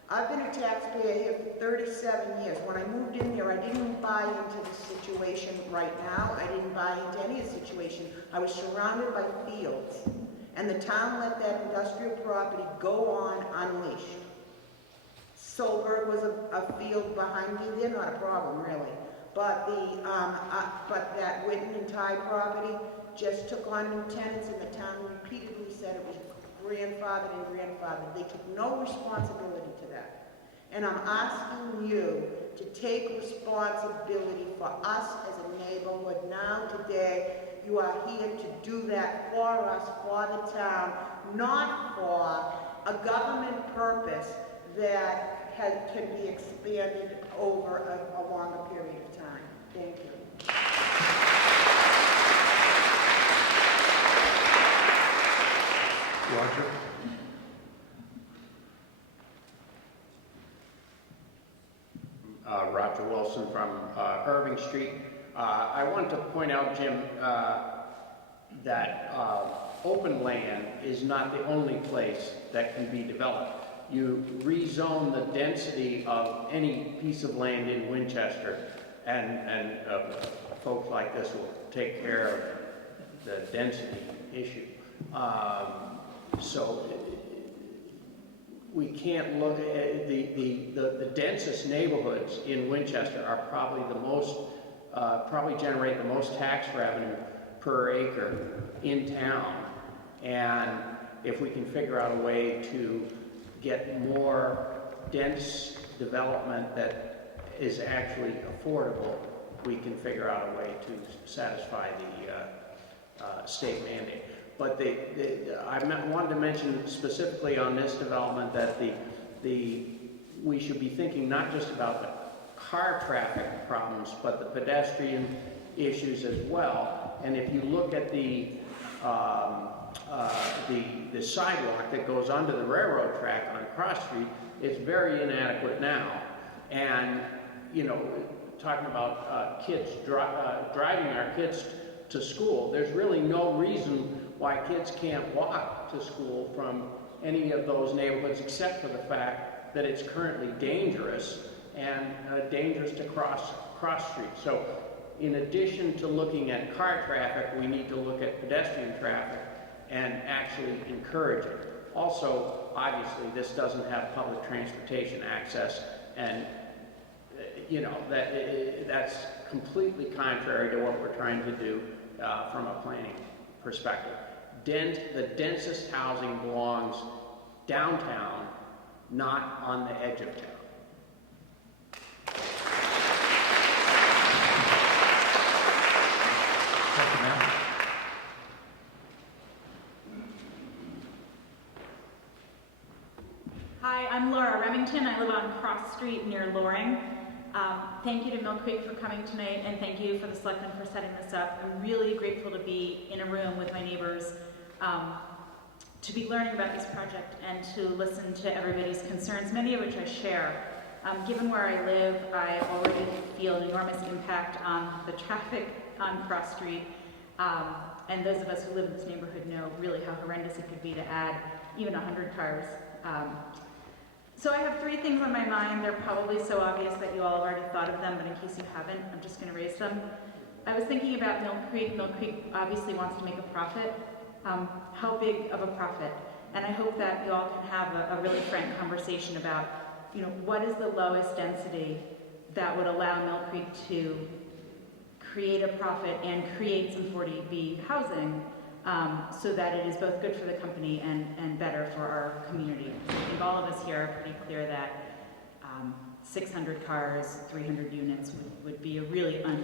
I've been a taxpayer here for 37 years. When I moved in here, I didn't buy into the situation right now. I didn't buy into any of the situation. I was surrounded by fields. And the town let that industrial property go on unleashed. Solberg was a field behind me. They're not a problem, really. But that Witten and Tye property just took on new tenants, and the town repeatedly said it was grandfathered and grandfathered. They took no responsibility to that. And I'm asking you to take responsibility for us as a neighborhood now, today. You are here to do that for us, for the town, not for a government purpose that can be expanded over a longer period of time. Thank you. Roger? Roger Wilson from Irving Street. I want to point out, Jim, that open land is not the only place that can be developed. You rezone the density of any piece of land in Winchester, and folks like this will take care of the density issue. So we can't look at the densest neighborhoods in Winchester are probably the most, probably generate the most tax revenue per acre in town. And if we can figure out a way to get more dense development that is actually affordable, we can figure out a way to satisfy the state mandate. But I wanted to mention specifically on this development that we should be thinking not just about the car traffic problems, but the pedestrian issues as well. And if you look at the sidewalk that goes under the railroad track on Cross Street, it's very inadequate now. And, you know, talking about kids driving our kids to school, there's really no reason why kids can't walk to school from any of those neighborhoods except for the fact that it's currently dangerous and dangerous to cross street. So in addition to looking at car traffic, we need to look at pedestrian traffic and actually encourage it. Also, obviously, this doesn't have public transportation access, and you know, that's completely contrary to what we're trying to do from a planning perspective. The densest housing belongs downtown, not on the edge of town. Thank you, ma'am. Hi, I'm Laura Remington. I live on Cross Street near Loring. Thank you to Mill Creek for coming tonight, and thank you for the selectmen for setting this up. I'm really grateful to be in a room with my neighbors, to be learning about this project and to listen to everybody's concerns, many of which I share. Given where I live, I already feel an enormous impact on the traffic on Cross Street, and those of us who live in this neighborhood know really how horrendous it could be to add even 100 cars. So I have three things on my mind. They're probably so obvious that you all have already thought of them, but in case you haven't, I'm just going to raise them. I was thinking about Mill Creek. Mill Creek obviously wants to make a profit. How big of a profit? And I hope that you all can have a really frank conversation about, you know, what is the lowest density that would allow Mill Creek to create a profit and create some 40B housing, so that it is both good for the company and better for our community. So I think all of us here are pretty clear that 600 cars, 300 units would be a really I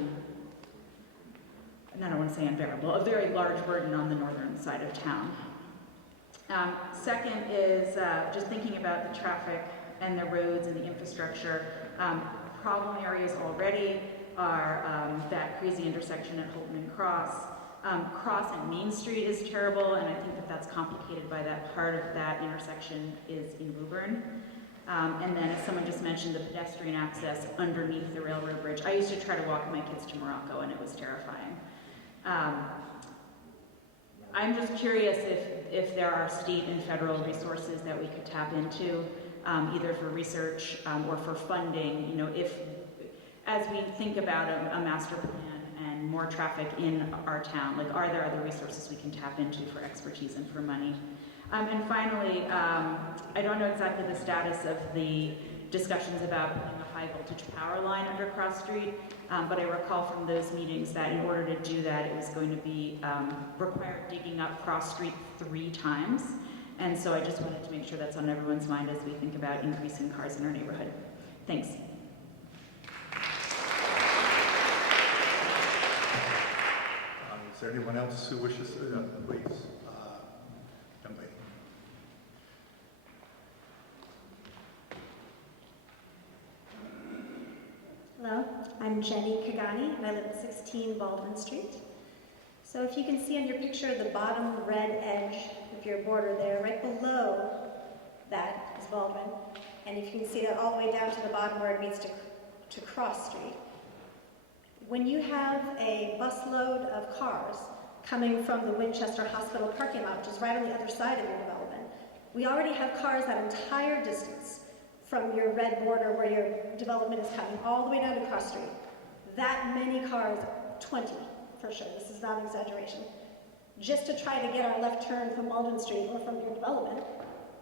don't want to say unbearable, a very large burden on the northern side of town. Second is just thinking about the traffic and the roads and the infrastructure. Problem areas already are that crazy intersection at Holton and Cross. Cross and Main Street is terrible, and I think that that's complicated by that part of that intersection is in Woburn. And then, as someone just mentioned, the pedestrian access underneath the railroad bridge. I used to try to walk my kids to Morocco, and it was terrifying. I'm just curious if there are state and federal resources that we could tap into, either for research or for funding. You know, if as we think about a master plan and more traffic in our town, like, are there other resources we can tap into for expertise and for money? And finally, I don't know exactly the status of the discussions about putting a high voltage power line under Cross Street, but I recall from those meetings that in order to do that, it was going to be required digging up Cross Street 3 times. And so I just wanted to make sure that's on everyone's mind as we think about increasing cars in our neighborhood. Thanks. Is there anyone else who wishes to, please, young lady? Hello, I'm Jenny Kagani, and I live at 16 Baldwin Street. So if you can see on your picture, the bottom red edge of your border there, right below that is Baldwin. And if you can see that all the way down to the bottom where it meets to Cross Street. When you have a busload of cars coming from the Winchester Hospital parking lot, which is right on the other side of your development, we already have cars that entire distance from your red border where your development is coming all the way down to Cross Street. That many cars, 20 for sure, this is not an exaggeration, just to try to get our left turn from Malden Street or from your development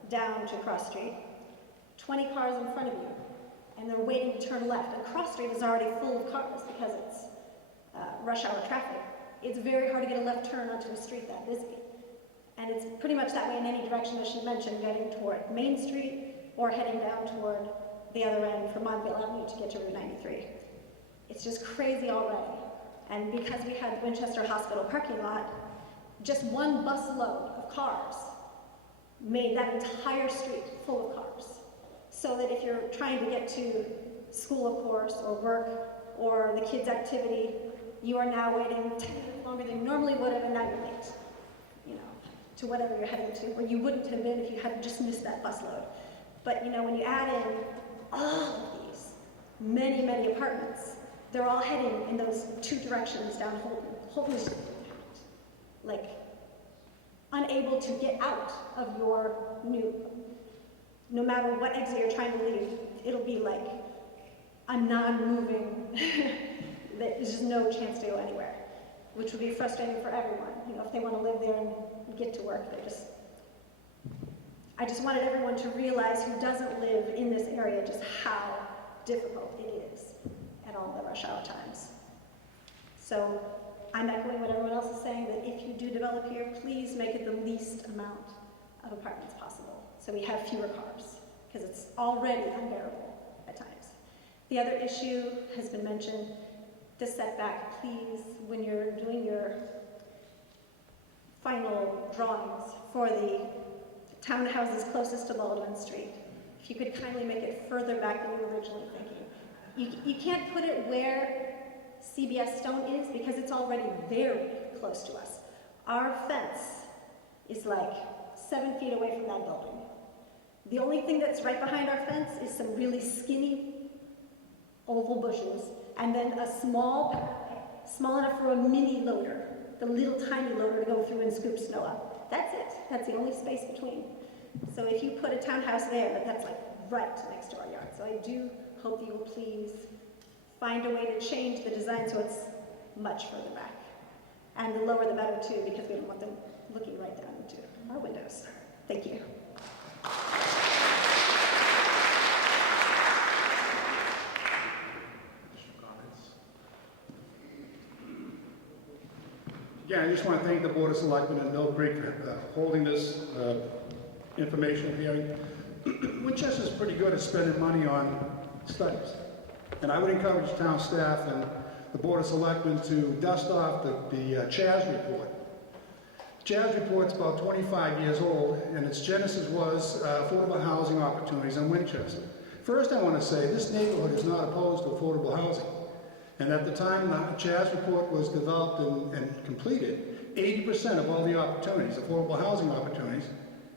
down to Cross Street, 20 cars in front of you, and they're waiting to turn left. And Cross Street is already full of cars because it's rush hour traffic. It's very hard to get a left turn onto a street that busy. And it's pretty much that way in any direction, as she mentioned, getting toward Main Street or heading down toward the other end from Montville Avenue to get to Route 93. It's just crazy already. And because we had Winchester Hospital parking lot, just one busload of cars made that entire street full of cars. So that if you're trying to get to school, of course, or work, or the kids' activity, you are now waiting 10 minutes longer than you normally would have, and now you're late, you know, to whatever you're heading to, or you wouldn't have been if you had just missed that busload. But, you know, when you add in all of these, many, many apartments, they're all heading in those 2 directions down Holton. Holton is like unable to get out of your no matter what exit you're trying to leave, it'll be like a non-moving, there's just no chance to go anywhere, which would be frustrating for everyone. You know, if they want to live there and get to work, I just wanted everyone to realize who doesn't live in this area just how difficult it is at all the rush hour times. So I'm echoing what everyone else is saying, that if you do develop here, please make it the least amount of apartments possible, so we have fewer cars, because it's already unbearable at times. The other issue has been mentioned, the setback. Please, when you're doing your final drawings for the townhouses closest to Baldwin Street, if you could kindly make it further back than you were originally thinking. You can't put it where CBS Stone is, because it's already very close to us. Our fence is like 7 feet away from that building. The only thing that's right behind our fence is some really skinny oval bushes, and then a small enough for a mini loader, the little tiny loader to go through and scoop snow up. That's it. That's the only space between. So if you put a townhouse there, that's like right next to our yard. So I do hope that you will please find a way to change the design so it's much further back. And the lower the better too, because we don't want them looking right down into our windows. Thank you. Again, I just want to thank the Board of Selectmen in Mill Creek for holding this informational hearing. Winchester's pretty good at spending money on studies. And I would encourage town staff and the Board of Selectmen to dust off the CHAS report. CHAS report's about 25 years old, and its genesis was affordable housing opportunities in Winchester. First, I want to say this neighborhood is not opposed to affordable housing. And at the time the CHAS report was developed and completed, 80% of all the opportunities, affordable housing opportunities,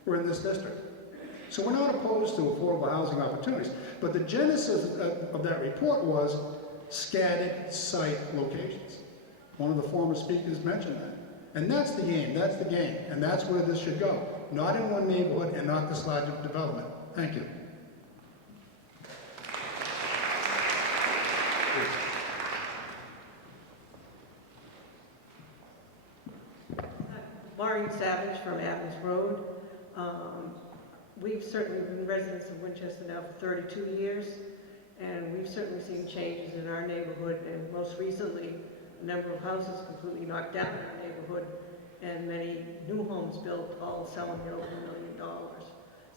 were in this district. So we're not opposed to affordable housing opportunities, but the genesis of that report was scattered site locations. One of the former speakers mentioned that. And that's the game, and that's where this should go. Not in one neighborhood and not this large development. Thank you. Maureen Savage from Adams Road. We've certainly been residents of Winchester now for 32 years, and we've certainly seen changes in our neighborhood, and most recently, a number of houses completely knocked down in our neighborhood, and many new homes built, all selling at over $1 million.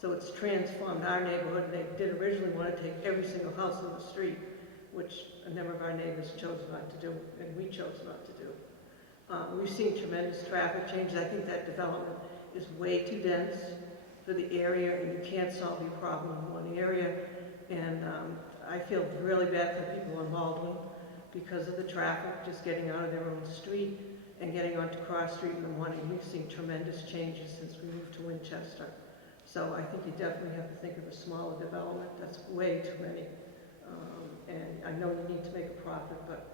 So it's transformed our neighborhood. They did originally want to take every single house on the street, which a number of our neighbors chose not to do, and we chose not to do. We've seen tremendous traffic changes. I think that development is way too dense for the area, and you can't solve your problem in one area. And I feel really bad for people in Baldwin because of the traffic, just getting out of their own street and getting onto Cross Street in the morning. We've seen tremendous changes since we moved to Winchester. So I think you definitely have to think of a smaller development. That's way too many. And I know you need to make a profit, but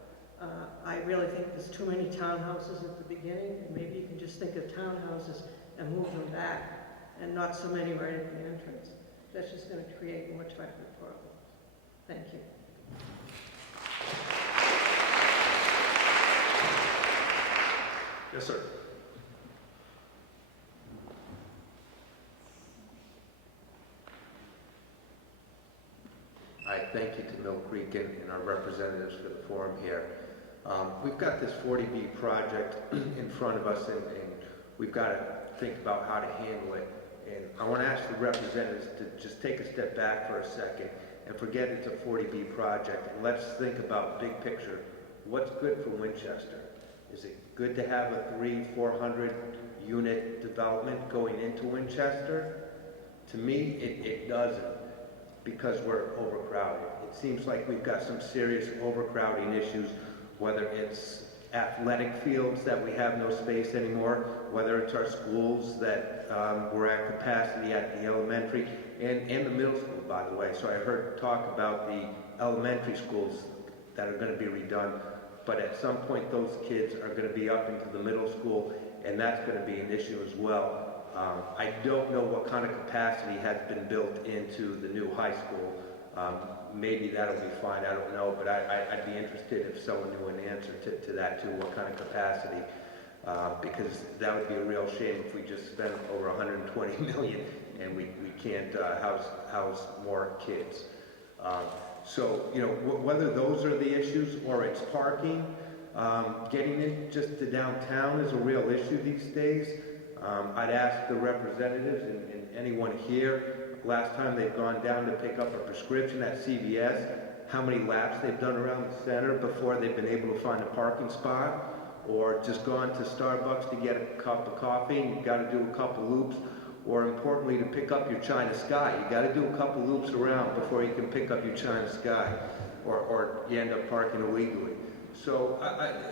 I really think there's too many townhouses at the beginning, and maybe you can just think of townhouses and move them back, and not so many right at the entrance. That's just going to create more traffic problems. Thank you. Yes, sir. I thank you to Mill Creek and our representatives for the forum here. We've got this 40B project in front of us, and we've got to think about how to handle it. And I want to ask the representatives to just take a step back for a second and forget it's a 40B project, and let's think about big picture. What's good for Winchester? Is it good to have a 300-400 unit development going into Winchester? To me, it doesn't, because we're overcrowded. It seems like we've got some serious overcrowding issues, whether it's athletic fields that we have no space anymore, whether it's our schools that we're at capacity at the elementary and the middle school, by the way. So I heard talk about the elementary schools that are going to be redone, but at some point those kids are going to be up into the middle school, and that's going to be an issue as well. I don't know what kind of capacity has been built into the new high school. Maybe that'll be fine, I don't know, but I'd be interested if someone knew an answer to that too, what kind of capacity, because that would be a real shame if we just spent over 120 million and we can't house more kids. So, you know, whether those are the issues or it's parking, getting in just to downtown is a real issue these days. I'd ask the representatives and anyone here, last time they've gone down to pick up a prescription at CVS, how many laps they've done around the center before they've been able to find a parking spot, or just gone to Starbucks to get a cup of coffee and you've got to do a couple loops, or importantly to pick up your China Sky. You got to do a couple loops around before you can pick up your China Sky, or you end up parking illegally. So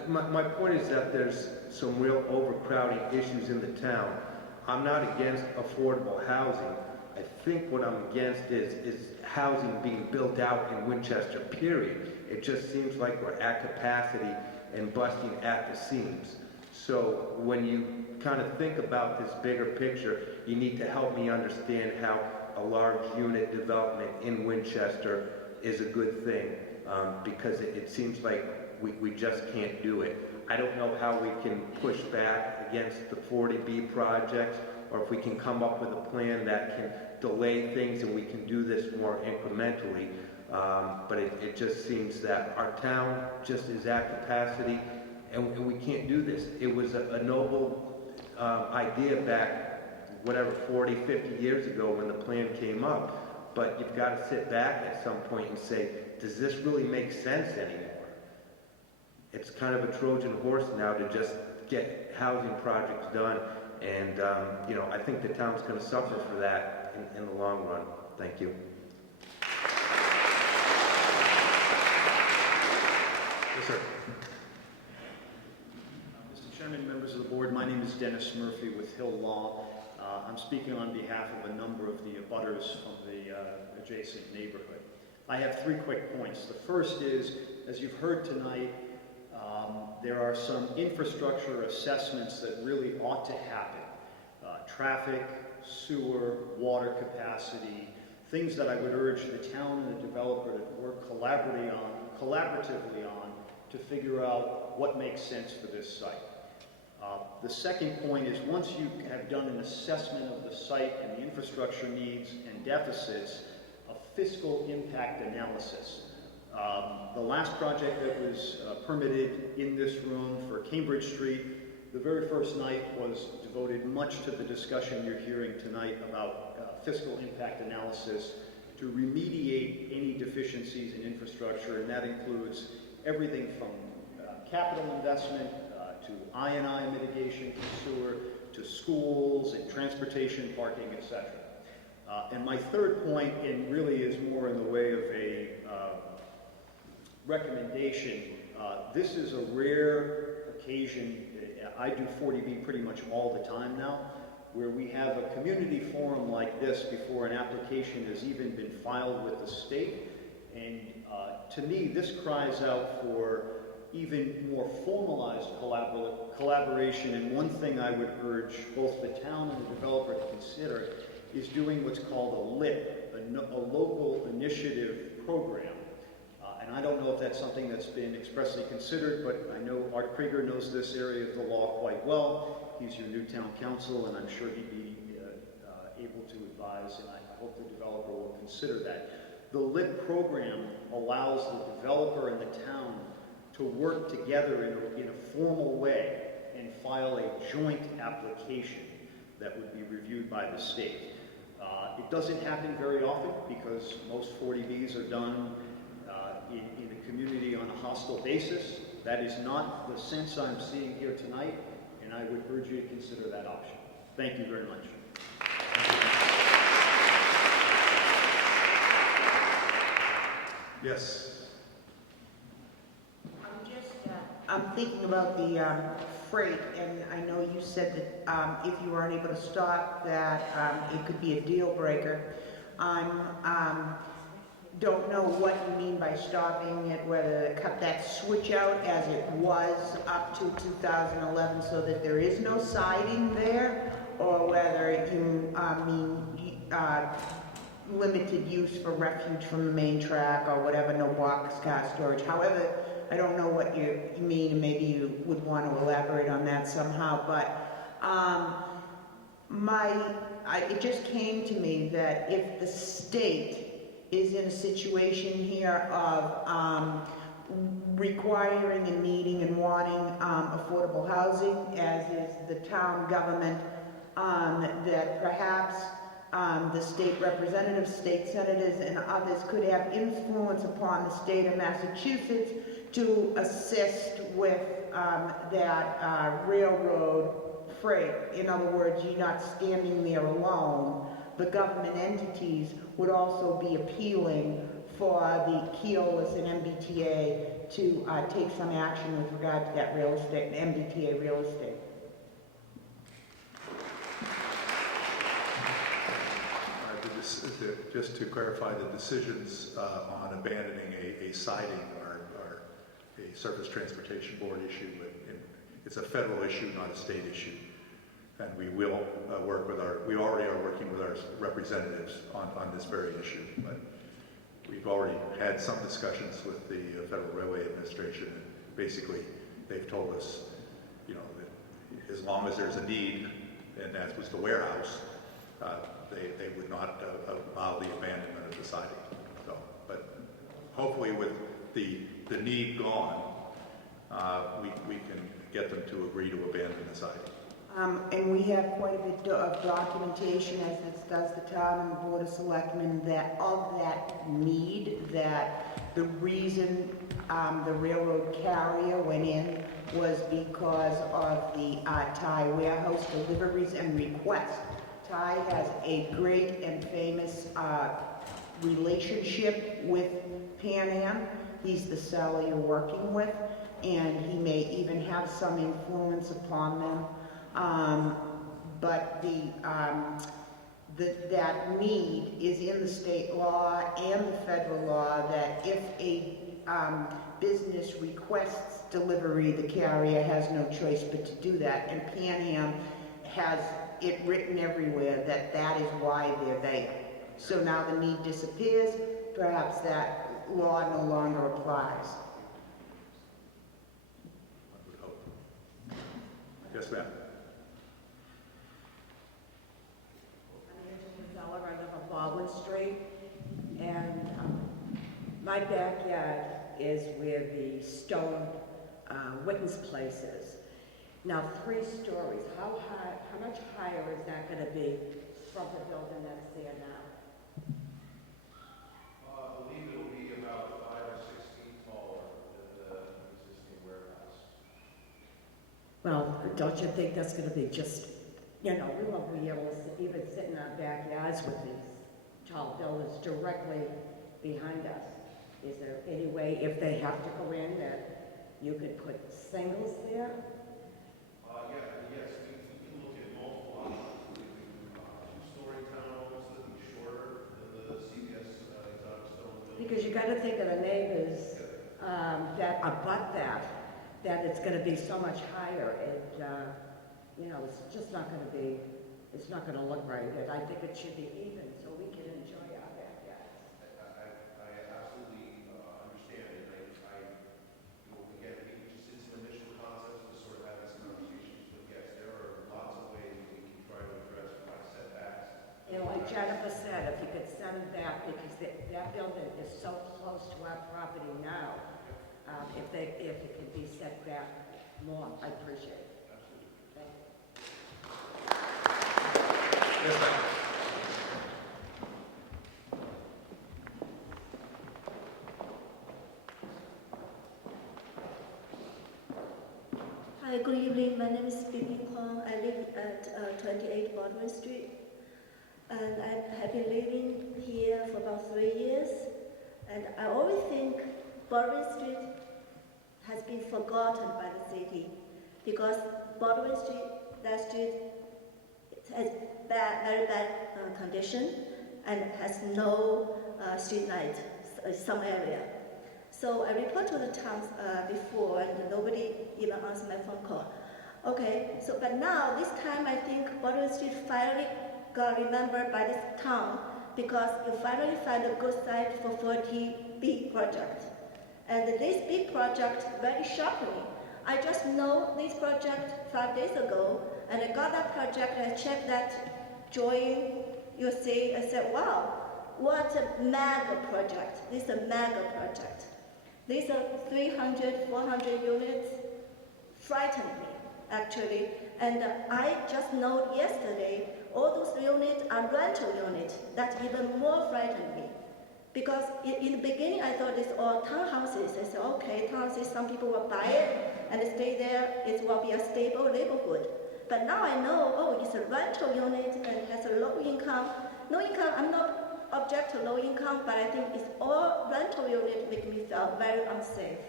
my point is that there's some real overcrowding issues in the town. I'm not against affordable housing. I think what I'm against is housing being built out in Winchester, period. It just seems like we're at capacity and busting at the seams. So when you kind of think about this bigger picture, you need to help me understand how a large unit development in Winchester is a good thing, because it seems like we just can't do it. I don't know how we can push back against the 40B projects, or if we can come up with a plan that can delay things and we can do this more incrementally. But it just seems that our town just is at capacity, and we can't do this. It was a noble idea back, whatever, 40, 50 years ago when the plan came up. But you've got to sit back at some point and say, does this really make sense anymore? It's kind of a Trojan horse now to just get housing projects done. And, you know, I think the town's going to suffer for that in the long run. Thank you. Yes, sir. Mr. Chairman, members of the board, my name is Dennis Murphy with Hill Law. I'm speaking on behalf of a number of the abutters from the adjacent neighborhood. I have 3 quick points. The first is, as you've heard tonight, there are some infrastructure assessments that really ought to happen. Traffic, sewer, water capacity, things that I would urge the town and the developer to work collaboratively on to figure out what makes sense for this site. The second point is, once you have done an assessment of the site and the infrastructure needs and deficits, a fiscal impact analysis. The last project that was permitted in this room for Cambridge Street, the very first night was devoted much to the discussion you're hearing tonight about fiscal impact analysis to remediate any deficiencies in infrastructure, and that includes everything from capital investment to I&I mitigation, to sewer, to schools and transportation, parking, etc. And my third point, and really is more in the way of a recommendation, this is a rare occasion. I do 40B pretty much all the time now, where we have a community forum like this before an application has even been filed with the state. And to me, this cries out for even more formalized collaboration. And one thing I would urge both the town and the developer to consider is doing what's called a LIP, a local initiative program. And I don't know if that's something that's been expressly considered, but I know Art Krieger knows this area of the law quite well. He's your new town council, and I'm sure he'd be able to advise, and I hope the developer will consider that. The LIP program allows the developer and the town to work together in a formal way and file a joint application that would be reviewed by the state. It doesn't happen very often because most 40Bs are done in a community on a hostile basis. That is not the sense I'm seeing here tonight, and I would urge you to consider that option. Thank you very much. Yes. I'm thinking about the freight, and I know you said that if you weren't able to stop that, it could be a deal breaker. Don't know what you mean by stopping it, whether to cut that switch out as it was up to 2011 so that there is no siding there, or whether you mean limited use for refuge from the main track or whatever, no boxcar storage. However, I don't know what you mean, and maybe you would want to elaborate on that somehow, but it just came to me that if the state is in a situation here of requiring and needing and wanting affordable housing, as is the town government, that perhaps the state representatives, state senators, and others could have influence upon the state of Massachusetts to assist with that railroad freight. In other words, you're not standing there alone. The government entities would also be appealing for the Keolis and MBTA to take some action with regard to that real estate, MBTA real estate. Just to clarify, the decisions on abandoning a siding are a Surface Transportation Board issue, and it's a federal issue, not a state issue. And we will work with we already are working with our representatives on this very issue, but we've already had some discussions with the Federal Railway Administration, and basically they've told us, you know, that as long as there's a need, and that was the warehouse, they would not allow the abandonment of the siding. So, but hopefully with the need gone, we can get them to agree to abandon the site. And we have quite a bit of documentation, as does the town and the Board of Selectmen, that of that need, that the reason the railroad carrier went in was because of the Thai warehouse deliveries and requests. Thai has a great and famous relationship with Pan Am. He's the seller you're working with, and he may even have some influence upon them. But that need is in the state law and the federal law, that if a business requests delivery, the carrier has no choice but to do that. And Pan Am has it written everywhere that that is why they're there. So now the need disappears, perhaps that law no longer applies. I would hope. Yes, ma'am. I live on Baldwin Street, and my backyard is where the stone witness place is. Now, 3 stories. How much higher is that going to be from the building that's there now? I believe it'll be about 5 or 6 feet taller than the existing warehouse. Well, don't you think that's going to be just, we won't be able to even sit in our backyards with these tall buildings directly behind us. Is there any way, if they have to go in, that you could put singles there? Yes, we can look at multiple options. We can do 2-story townhomes that would be shorter than the CVS exotic stone building. Because you got to think of the neighbors that abut that it's going to be so much higher. It's just not going to be, it's not going to look right. And I think it should be even so we can enjoy our backyards. I absolutely understand it. Again, it's some initial concepts to sort of have these conversations, but yes, there are lots of ways that we can try to address my setbacks. Like Jennifer said, if you could send them back, because that building is so close to our property now, if it could be set back more, I appreciate it. Thank you. Yes, ma'am. Hi, good evening. My name is Bibi Kwong. I live at 28 Baldwin Street. And I have been living here for about 3 years. And I always think Baldwin Street has been forgotten by the city, because Baldwin Street, that street, has very bad condition and has no street light in some area. So I reported to the town before, and nobody even answered my phone call. Okay, but now this time I think Baldwin Street finally got remembered by this town, because you finally find a good site for 40B project. And this big project very shocked me. I just know this project 5 days ago, and I got that project and I checked that drawing, you see, I said, wow, what a mega project. This is a mega project. These are 300, 400 units, frightened me, actually. And I just know yesterday, all those units are rental units. That even more frightened me. Because in the beginning, I thought it's all townhouses. I said, okay, townhouses, some people will buy it and stay there. It will be a stable neighborhood. But now I know, oh, it's a rental unit and it has a low income. No income, I'm not object to low income, but I think it's all rental unit make me feel very unsafe.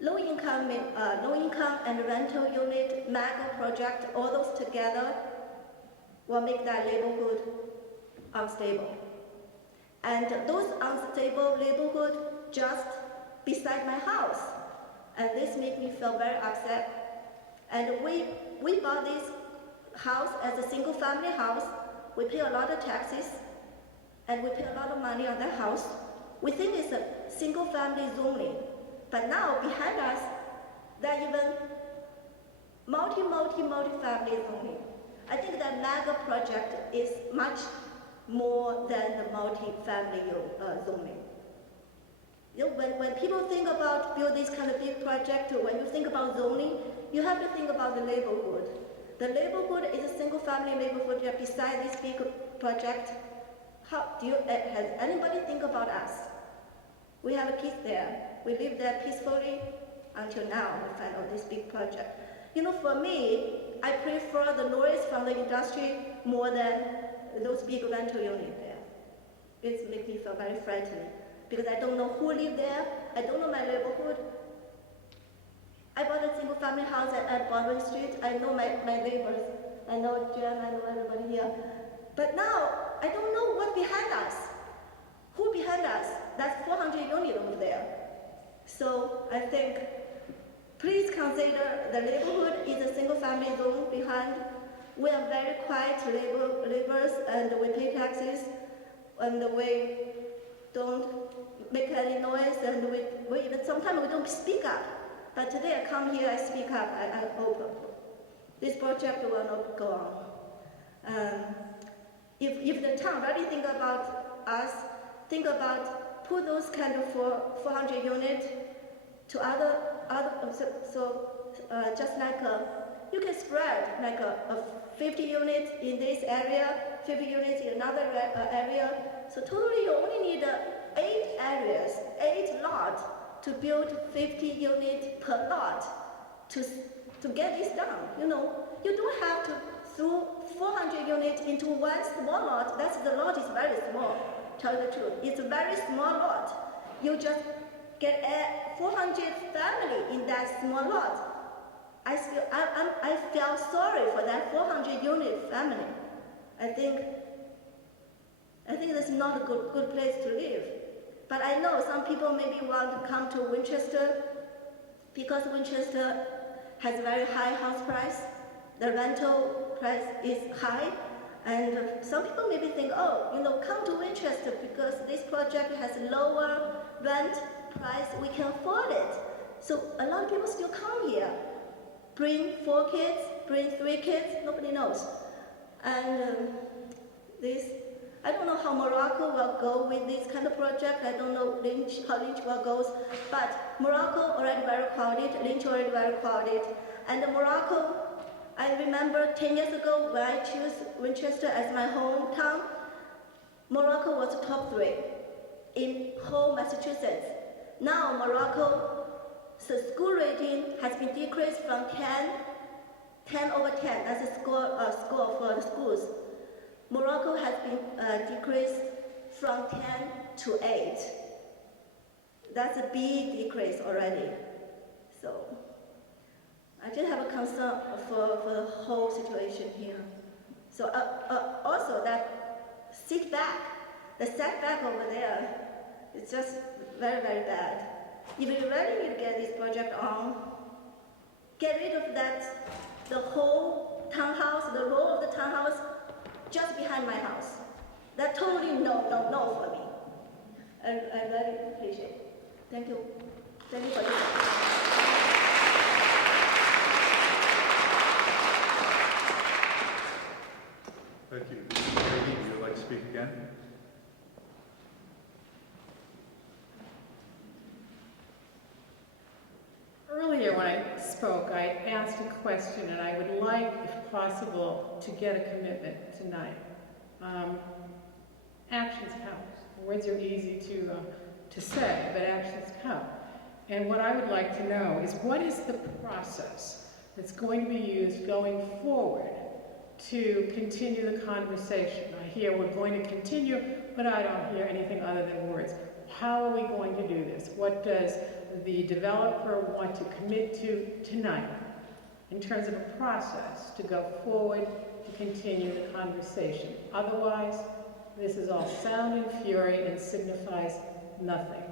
Low income and rental unit, mega project, all those together will make that neighborhood unstable. And those unstable neighborhood just beside my house. And this made me feel very upset. And we bought this house as a single family house. We pay a lot of taxes and we pay a lot of money on that house. We think it's a single family zoning. But now behind us, there are even multi-family zoning. I think that mega project is much more than the multi-family zoning. You know, when people think about build this kind of big project, or when you think about zoning, you have to think about the neighborhood. The neighborhood is a single-family neighborhood beside this big project. Has anybody think about us? We have kids there. We live there peacefully until now. We find out this big project. You know, for me, I prefer the noise from the industry more than those big rental units there. It makes me feel very frightened because I don't know who live there. I don't know my neighborhood. I bought a single-family house at Baldwin Street. I know my neighbors. I know Jen. I know everybody here. But now, I don't know what's behind us. Who behind us? That's 400 units over there. So I think, please consider the neighborhood is a single-family zone behind. We are very quiet laborers, and we pay taxes, and we don't make any noise, and we even sometimes we don't speak up. But today I come here, I speak up. I hope this project will not go on. If the town really think about us, think about put those kind of 400 units to other just like you can spread like a 50 units in this area, 50 units in another area. So totally you only need 8 areas, 8 lots to build 50 units per lot to get this done. You know, you don't have to throw 400 units into one small lot. The lot is very small, tell you the truth. It's a very small lot. You just get 400 family in that small lot. I feel sorry for that 400 unit family. I think that's not a good place to live. But I know some people maybe want to come to Winchester because Winchester has very high house price. The rental price is high. And some people maybe think, oh, you know, come to Winchester because this project has lower rent price, we can afford it. So a lot of people still come here. Bring 4 kids, bring 3 kids, nobody knows. And I don't know how Morocco will go with this kind of project. I don't know how Lynch will go. But Morocco already very crowded, Lynch already very crowded. And Morocco, I remember 10 years ago when I chose Winchester as my hometown, Morocco was top 3 in whole Massachusetts. Now Morocco, the school rating has been decreased from 10 over 10, that's a score for the schools. Morocco has been decreased from 10 to 8. That's a big decrease already. So I just have a concern for the whole situation here. So also that the setback over there, it's just very, very bad. If you really need to get this project on, get rid of that, the whole townhouse, the row of the townhouse just behind my house. That's totally no for me. I really appreciate it. Thank you. Thank you for this. Thank you. Peggy, would you like to speak again? Earlier when I spoke, I asked a question, and I would like, if possible, to get a commitment tonight. Actions count. Words are easy to say, but actions count. And what I would like to know is what is the process that's going to be used going forward to continue the conversation? I hear we're going to continue, but I don't hear anything other than words. How are we going to do this? What does the developer want to commit to tonight in terms of a process to go forward to continue the conversation? Otherwise, this is all sound and fury and signifies nothing.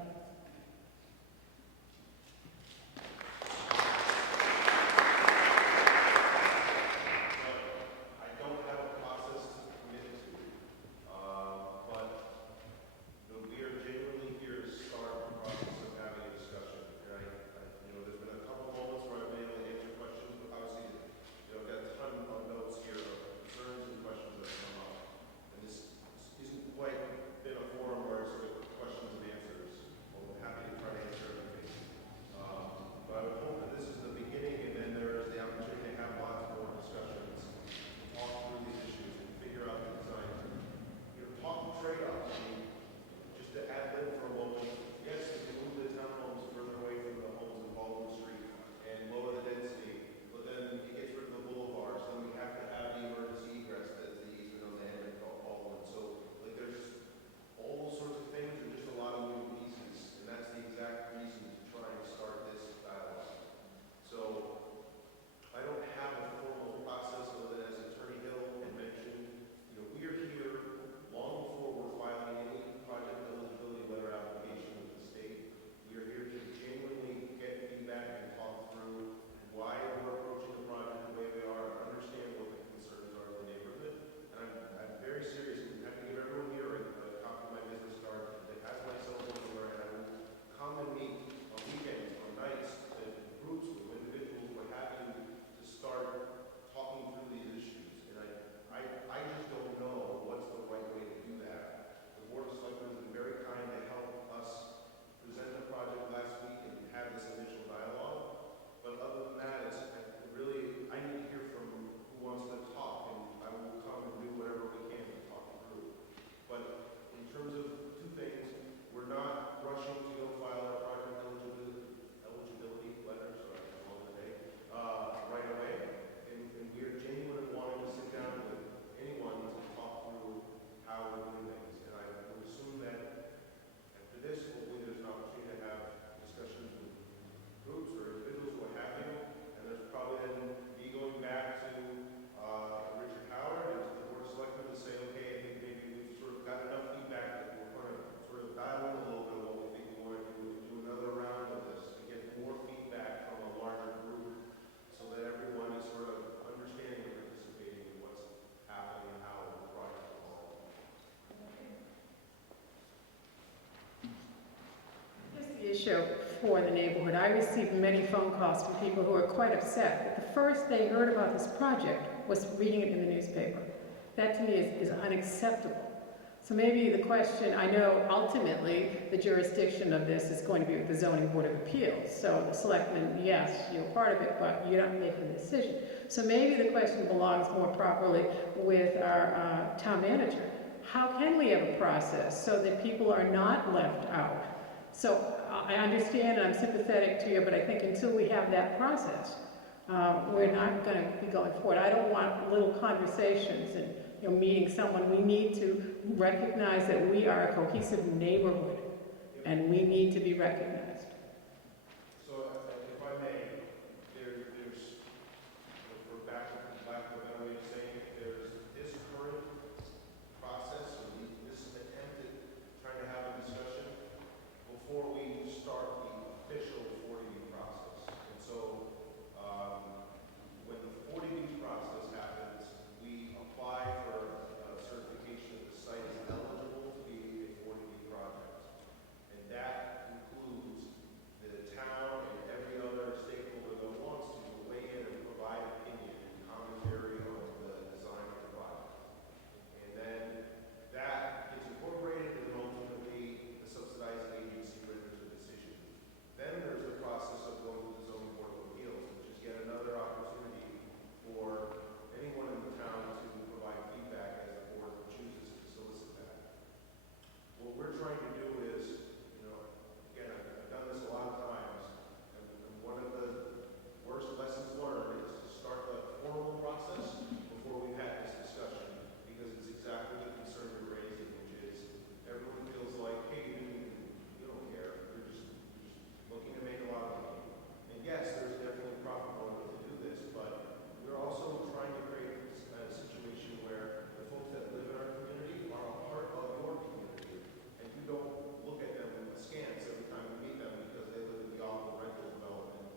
issue for the neighborhood. I received many phone calls from people who are quite upset that the first they heard about this project was reading it in the newspaper. That to me is unacceptable. So maybe the question, I know ultimately the jurisdiction of this is going to be with the Zoning Board of Appeals. So the selectmen, yes, you're part of it, but you're not making the decision. So maybe the question belongs more properly with our town manager. How can we have a process so that people are not left out? So I understand and I'm sympathetic to you, but I think until we have that process, we're not going to be going forward. I don't want little conversations and meeting someone. We need to recognize that we are a cohesive neighborhood, and we need to be recognized. So, if I may, there's, for lack of a better way of saying it, there's this current process, or this attempt at trying to have a discussion before we start the official 40B process. And so, when the 40B process happens, we apply for certification that the site is eligible to be a 40B project. And that includes the town and every other stakeholder that wants to weigh in and provide opinion and commentary on the design of the project. And then that gets incorporated, and ultimately the subsidizing agency renders a decision. Then there's the process of going to the Zoning Board of Appeals, which is yet another opportunity for anyone in the town to provide feedback as the board chooses to solicit that. What we're trying to do is, again, I've done this a lot of times, and one of the worst lessons learned is to start the formal process before we've had this discussion, because it's exactly the concern you're raising, which is everyone feels like, hey, you don't care, you're just looking to make a lot of money. And yes, there's definitely a profit motive to do this, but we're also trying to create a situation where the folks that live in our community are a part of your community, and you don't look at them askance every time you meet them because they live in the awful rental development.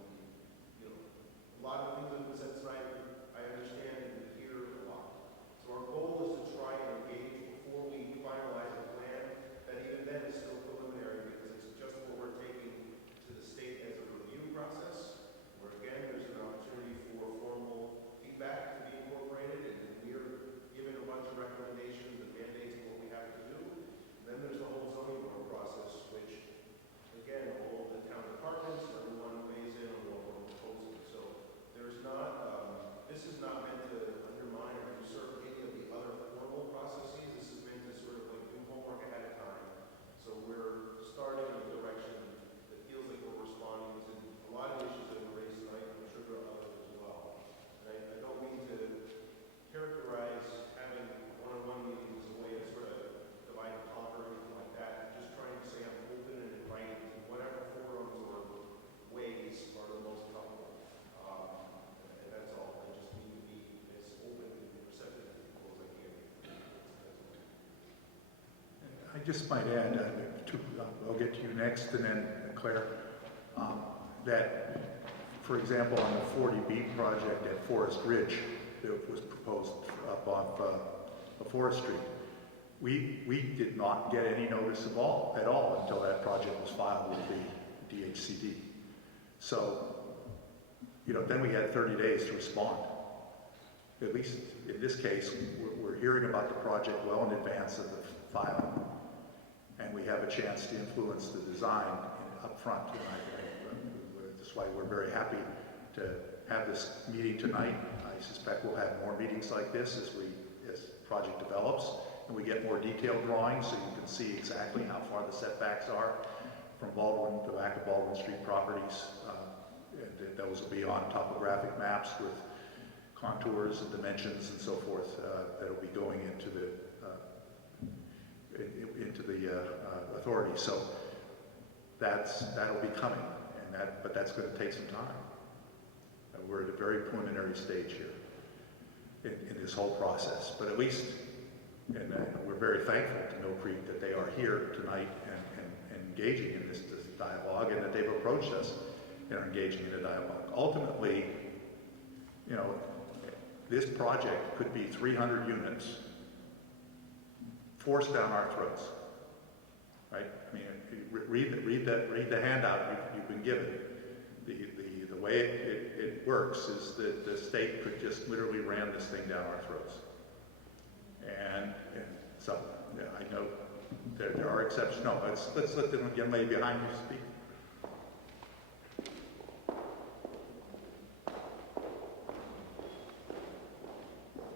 A lot of things that have been said tonight, I understand and hear a lot. So our goal is to try and engage before we finalize a plan that even then is still preliminary, because it's just what we're taking to the state as a review process, where again, there's an opportunity for formal feedback to be incorporated, and we're given a bunch of recommendations and mandates of what we have to do. And then there's the whole zoning board process, which, again, all of the town departments, everyone weighs in on what we're proposing. So there's not, this is not meant to undermine or usurp any of the other formal processes. This is meant to sort of like do homework ahead of time. So we're starting in a direction that feels like we're responding to a lot of issues that were raised tonight, and I'm sure there are others as well. And I don't mean to characterize having one-on-one meetings as a way to sort of divide and conquer or anything like that. I'm just trying to say I'm open and inviting to whatever forums or ways are the most helpful. And that's all. I just need to be as open and receptive to people as I can. I just might add, I'll get to you next, and then Claire, that, for example, on the 40B project at Forest Ridge that was proposed up off Forest Street, we did not get any notice at all until that project was filed with the DHCD. So, then we had 30 days to respond. At least in this case, we're hearing about the project well in advance of the filing, and we have a chance to influence the design up front. That's why we're very happy to have this meeting tonight. I suspect we'll have more meetings like this as the project develops, and we get more detailed drawings so you can see exactly how far the setbacks are from Baldwin, the back of Baldwin Street properties. And those will be on topographic maps with contours and dimensions and so forth that will be going into the authority. So that'll be coming, but that's going to take some time. We're at a very preliminary stage here in this whole process, but at least, and we're very thankful to Mill Creek that they are here tonight and engaging in this dialogue, and that they've approached us and are engaging in a dialogue. Ultimately, this project could be 300 units forced down our throats. right? I mean, read the handout you've been given. The way it works is that the state could just literally ram this thing down our throats. And so, yeah, I know there are exceptions. No, let's let the young lady behind you speak.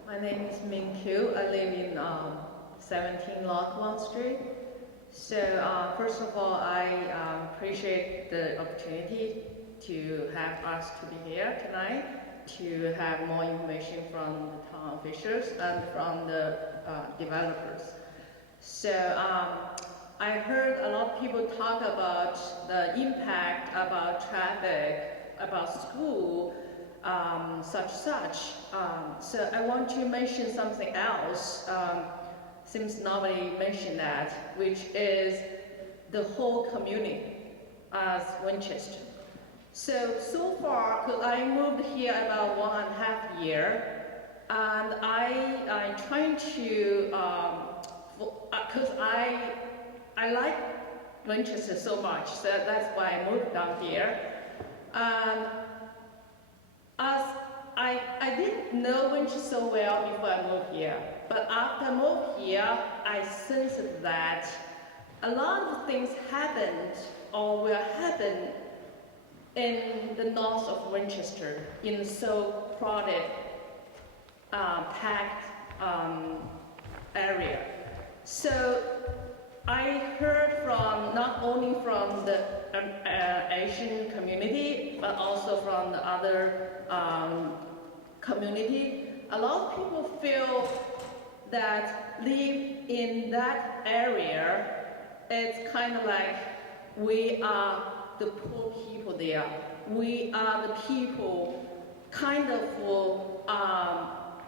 My name is Ming Q. I live in 17 Lockwood Street. So first of all, I appreciate the opportunity to have us to be here tonight to have more information from the town officials and from the developers. So I heard a lot of people talk about the impact about traffic, about school, such. So I want to mention something else, since nobody mentioned that, which is the whole community as Winchester. So far, because I moved here about 1.5 years, and I'm trying to, because I like Winchester so much, so that's why I moved down here. And as I didn't know Winchester so well before I moved here, but after I moved here, I sensed that a lot of things happened or will happen in the north of Winchester, in so crowded, packed area. So I heard from not only from the Asian community, but also from the other community. A lot of people feel that live in that area, it's kind of like we are the poor people there. We are the people kind of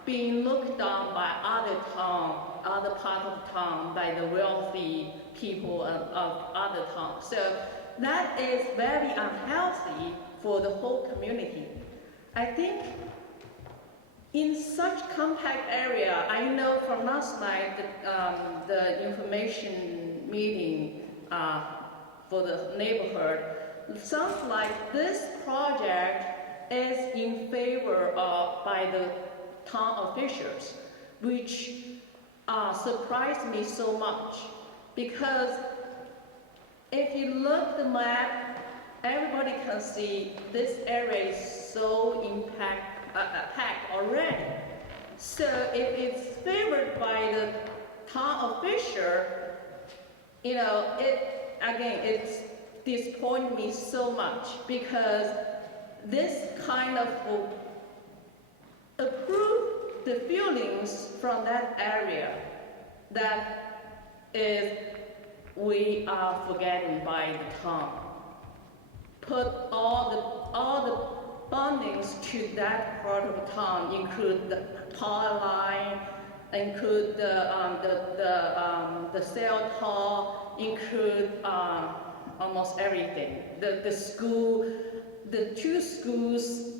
being looked down by other part of town, by the wealthy people of other towns. So that is very unhealthy for the whole community. I think in such compact area, I know from last night that the information meeting for the neighborhood, sounds like this project is in favor of by the town officials, which surprised me so much, because if you look at the map, everybody can see this area is so packed already. So if it's favored by the town official, you know, it's disappointed me so much, because this kind of will approve the feelings from that area that is we are forgetting by the town. Put all the bondings to that part of the town, include the power line, include the cell tower, include almost everything. The school, the two schools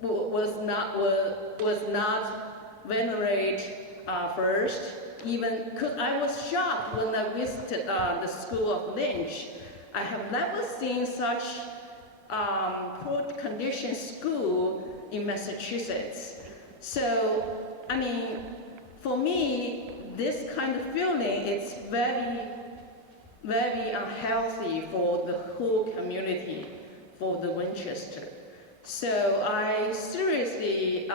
was not venerated first. Even because I was shocked when I visited the school of Lynch. I have never seen such poor condition school in Massachusetts. So, I mean, for me, this kind of feeling is very, very unhealthy for the whole community, for the Winchester. So I seriously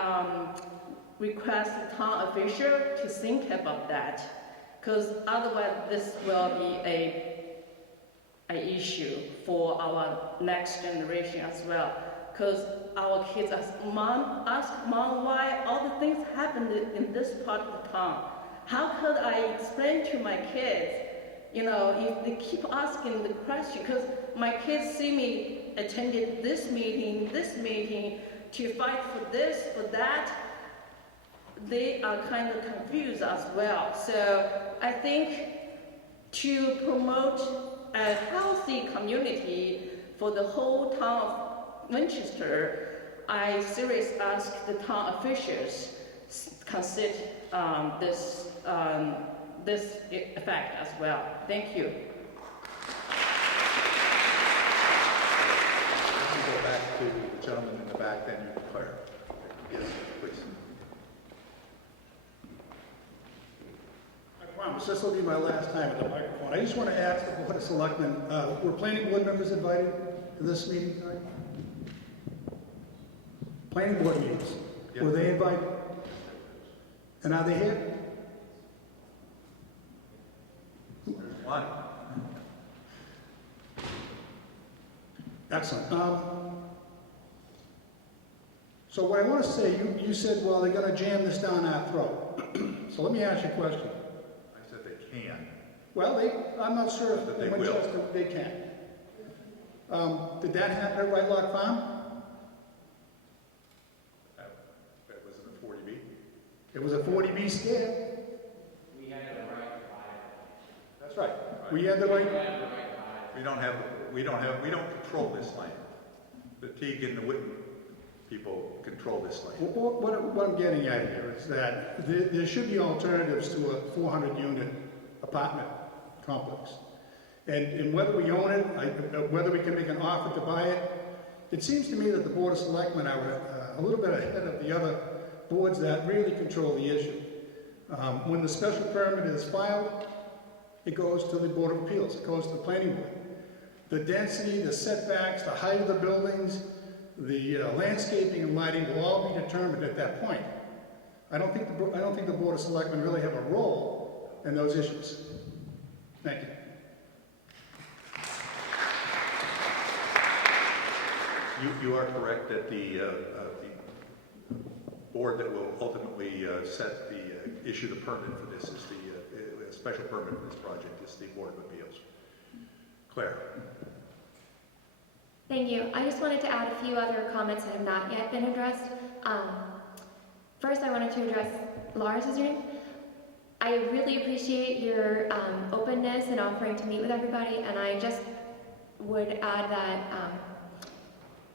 request the town official to think about that, because otherwise this will be an issue for our next generation as well. Because our kids ask mom, why all the things happened in this part of the town? How could I explain to my kids, you know, if they keep asking the question? Because my kids see me attended this meeting, to fight for this, for that. They are kind of confused as well. So I think to promote a healthy community for the whole town of Winchester, I seriously ask the town officials consider this effect as well. Thank you. to the gentleman in the back, then you, Claire. Yes, please. I promise, this will be my last time at the microphone. I just want to ask the Board of Selectmen, were planning board members invited to this meeting tonight? Planning board meetings, were they invited? And are they here? One. Excellent. So what I want to say, you said, well, they're going to jam this down our throat. So let me ask you a question. I said they can. Well, I'm not sure if But they in will. Winchester they can. Did that happen at White Lock Farm? That was in a 40B. It was a 40B scare. We had the right to buy it. That's right. We had the right. We don't control this land. The Teague and the Witten people control this land. What I'm getting at here is that there should be alternatives to a 400-unit apartment complex. And whether we own it, whether we can make an offer to buy it, it seems to me that the Board of Selectmen are a little bit ahead of the other boards that really control the issue. When the special permit is filed, it goes to the Board of Appeals, it goes to the Planning Board. The density, the setbacks, the height of the buildings, the landscaping and lighting will all be determined at that point. I don't think the Board of Selectmen really have a role in those issues. Thank you. You are correct that the board that will ultimately issue the permit for this is the special permit for this project is the Board of Appeals. Claire. Thank you. I just wanted to add a few other comments that have not yet been addressed. First, I wanted to address Laura's dream. I really appreciate your openness and offering to meet with everybody, and I just would add that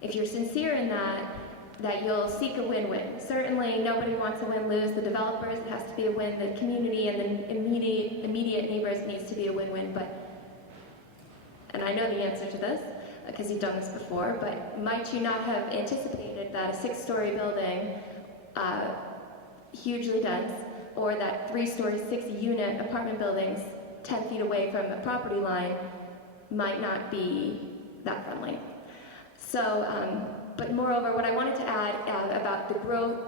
if you're sincere in that you'll seek a win-win. Certainly, nobody wants a win-lose. The developers, it has to be a win. The community and the immediate neighbors needs to be a win-win. And I know the answer to this, because you've done this before, but might you not have anticipated that a 6-story building, hugely dense, or that 3-story, 6-unit apartment buildings 10 feet away from the property line might not be that friendly? So, but moreover, what I wanted to add about the growth,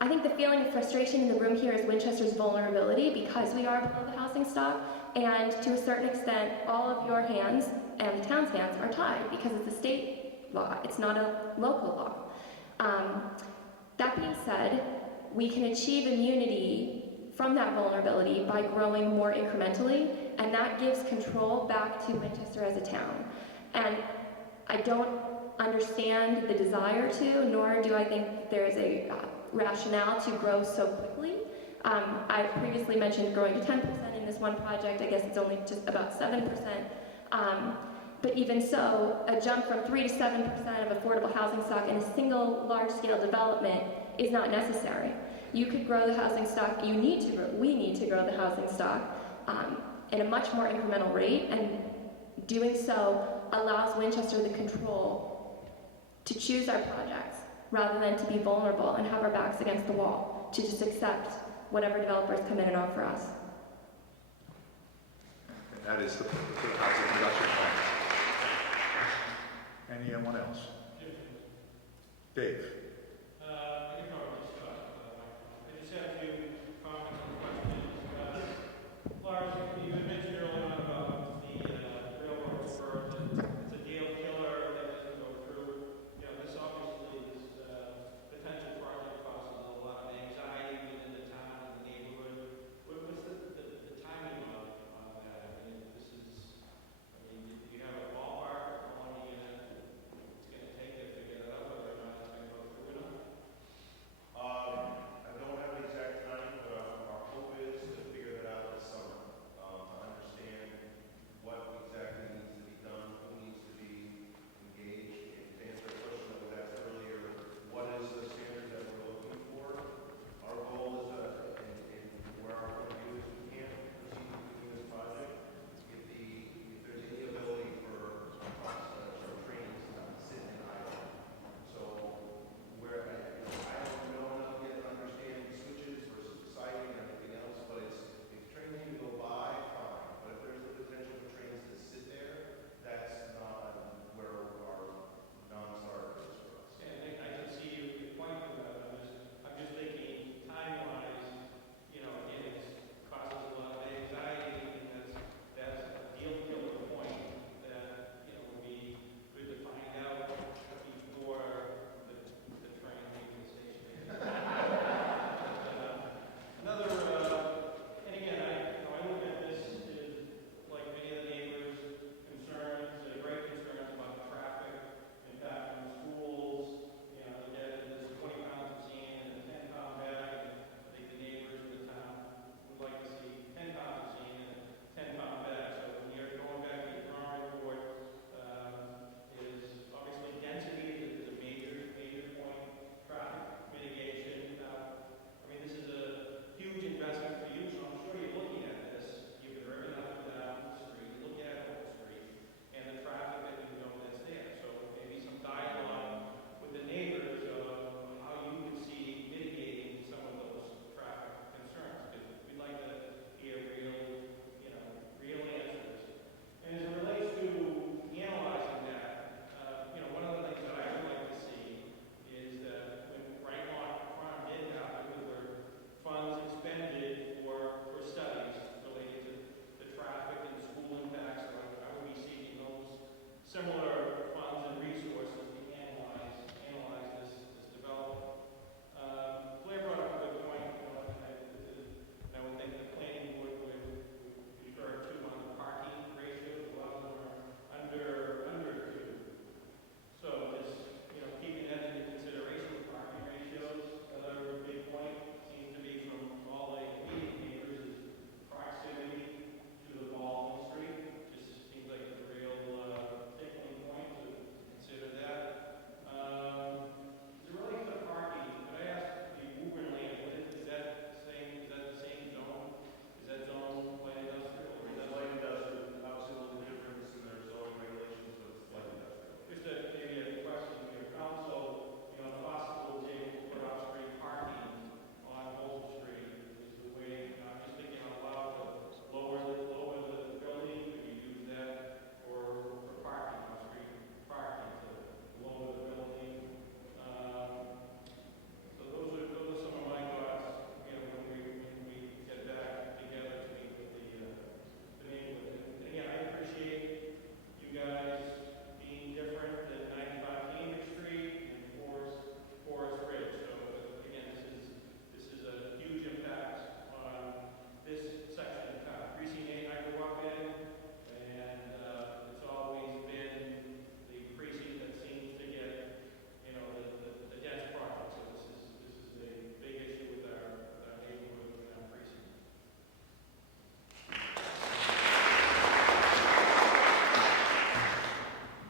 I think the feeling of frustration in the room here is Winchester's vulnerability because we are below the housing stock, and to a certain extent, all of your hands and the town's hands are tied because it's a state law, it's not a local law. That being said, we can achieve immunity from that vulnerability by growing more incrementally, and that gives control back to Winchester as a town. And I don't understand the desire to, nor do I think there's a rationale to grow so quickly. I previously mentioned growing to 10% in this one project. I guess it's only just about 7%. But even so, a jump from 3 to 7% of affordable housing stock in a single large-scale development is not necessary. You could grow the housing stock, we need to grow the housing stock in a much more incremental rate, and doing so allows Winchester the control to choose our projects rather than to be vulnerable and have our backs against the wall, to just accept whatever developers come in and offer us. And that is the housing production plan. Anyone else? Dave. I just have a few comments and questions. Lars, you had mentioned earlier on about the railroad spurs, and it's a deal killer that doesn't go through. You know, this obviously is potential project causes a lot of anxiety within the town and the neighborhood. What's the timing on that? I mean, do you have a ballpark of how long it's going to take to figure it out, whether or not it's going to go through?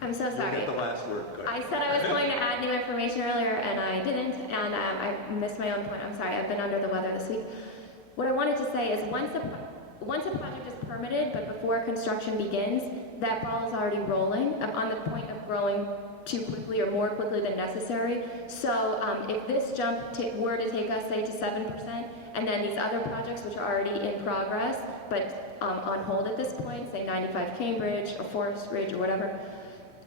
I'm so You'll sorry. get the last word. Go ahead. I said I was going to add new information earlier, and I didn't, and I missed my own point. I'm sorry, I've been under the weather this week. What I wanted to say is once a project is permitted, but before construction begins, that ball is already rolling. I'm on the point of growing too quickly or more quickly than necessary. So if this jump were to take us, say, to 7%, and then these other projects, which are already in progress, but on hold at this point, say 95 Cambridge or Forest Ridge or whatever,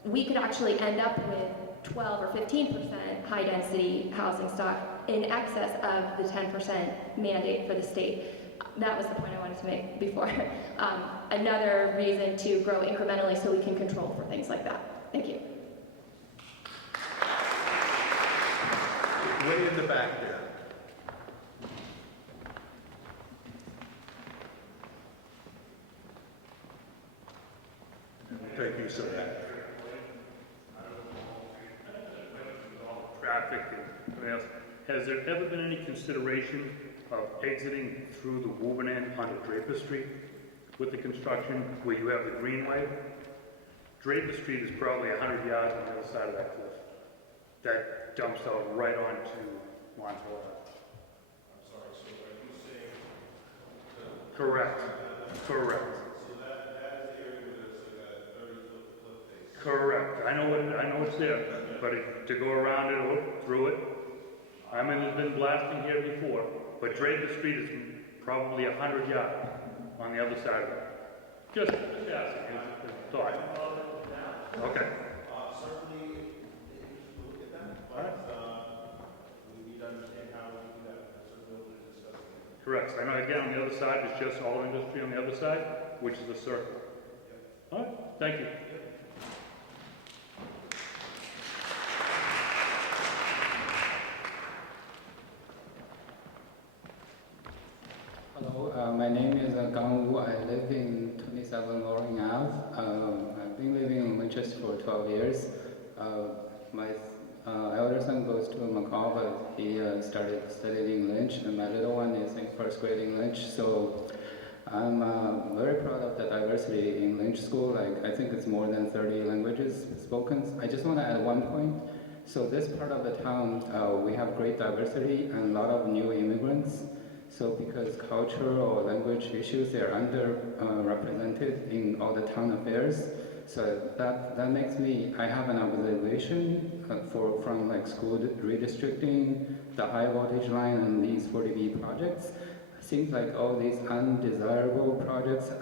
we could actually end up with 12 or 15% high-density housing stock in excess of the 10% mandate for the state. That was the point I wanted to make before. Another reason to grow incrementally so we can control for things like that. Thank you. Way in the back there. And we'll take use of that. Traffic and everything else. Has there ever been any consideration of exiting through the Woburn end onto Draper Street with the construction where you have the greenway? Draper Street is probably 100 yards on the other side of that cliff. That dumps out right onto Montauk. I'm sorry, so are you saying? Correct. Correct. So that is the area where there's like a 30-foot cliff face? Correct. I know it's there, but to go around it or through it, I mean, there's been blasting here before, but Draper Street is probably 100 yards on the other side of it. Just asking, it's a thought. Okay. Certainly, it should look at that, but we need to understand how we do that. Certainly, we'll discuss it. Correct. I know, again, on the other side, it's just all industry on the other side, which is a circle. All right, thank you. Hello, my name is Gang Wu. I live in 27 Loring Ave. I've been living in Winchester for 12 years. My elder son goes to McCall, but he started studying Lynch, and my little one is in first grade in Lynch. So I'm very proud of the diversity in Lynch School. Like, I think it's more than 30 languages spoken. I just want to add one point. So this part of the town, we have great diversity and a lot of new immigrants. So because culture or language issues, they're underrepresented in all the town affairs. So that makes me, I have an observation from like school redistricting, the high voltage line and these 40B projects. Seems like all these undesirable projects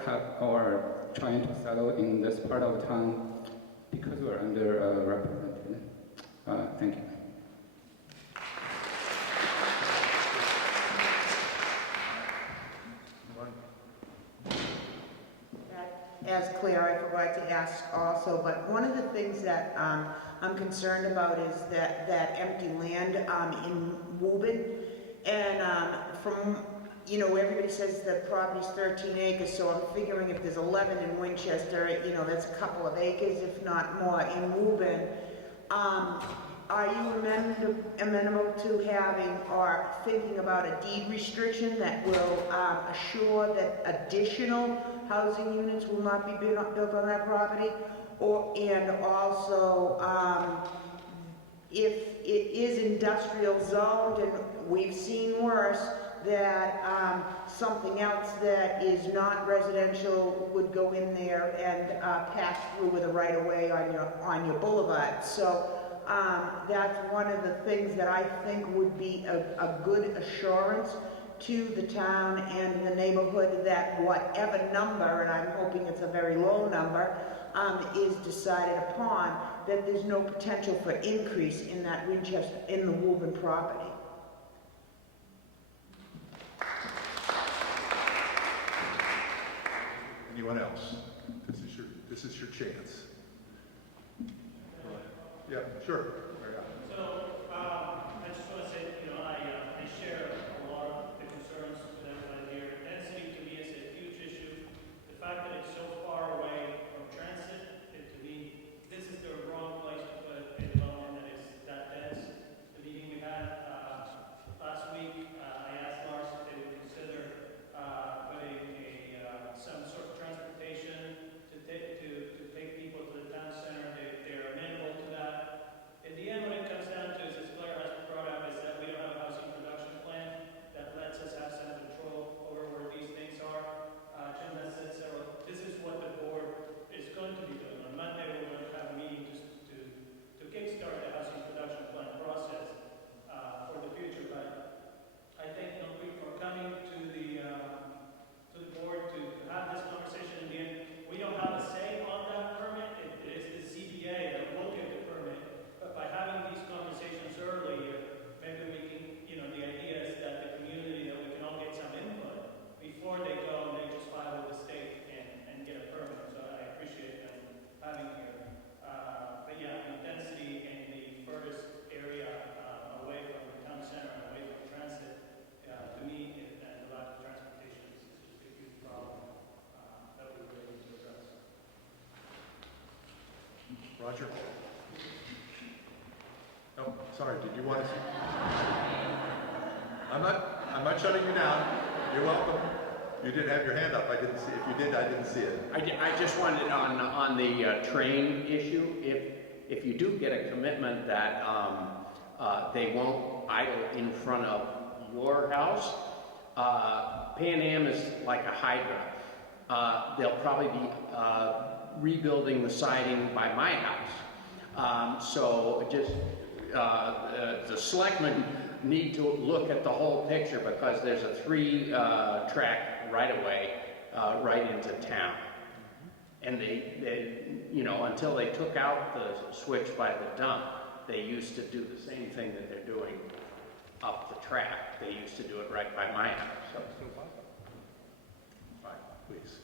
are trying to settle in this part of town because we're underrepresented. Thank you. As Claire, I forgot to ask also, but one of the things that I'm concerned about is that empty land in Woburn. And from, everybody says the property's 13 acres, so I'm figuring if there's 11 in Winchester, that's a couple of acres, if not more, in Woburn. Are you amenable to having or thinking about a deed restriction that will assure that additional housing units will not be built on that property? And also, if it is industrial zoned, and we've seen worse, that something else that is not residential would go in there and pass through with a right-of-way on your boulevard. So that's one of the things that I think would be a good assurance to the town and the neighborhood that whatever number, and I'm hoping it's a very low number, is decided upon, that there's no potential for increase in that Winchester, in the Woburn property. Anyone else? This is your chance. Yeah, sure. So, I just want to say, I share a lot of the concerns that everyone here. Density to me is a huge issue. The fact that it's so far away from transit, to me, this is the wrong place to put a development that is that dense. The meeting we had last week, I asked Lars if they would consider putting some sort of transportation to take people to the town center. They're Roger? Oh, sorry, did you want to? I'm not shutting you down. You're welcome. You did have your hand up. I didn't see. If you did, I didn't see it. I just wanted on the train issue, if you do get a commitment that they won't idle in front of your house, Pan Am is like a hydra. They'll probably be rebuilding the siding by my house. So just the selectmen need to look at the whole picture because there's a 3-track right-of-way right into town. And they, you know, until they took out the switch by the dump, they used to do the same thing that they're doing up the track. They used to do it right by my house. So. Fine, please.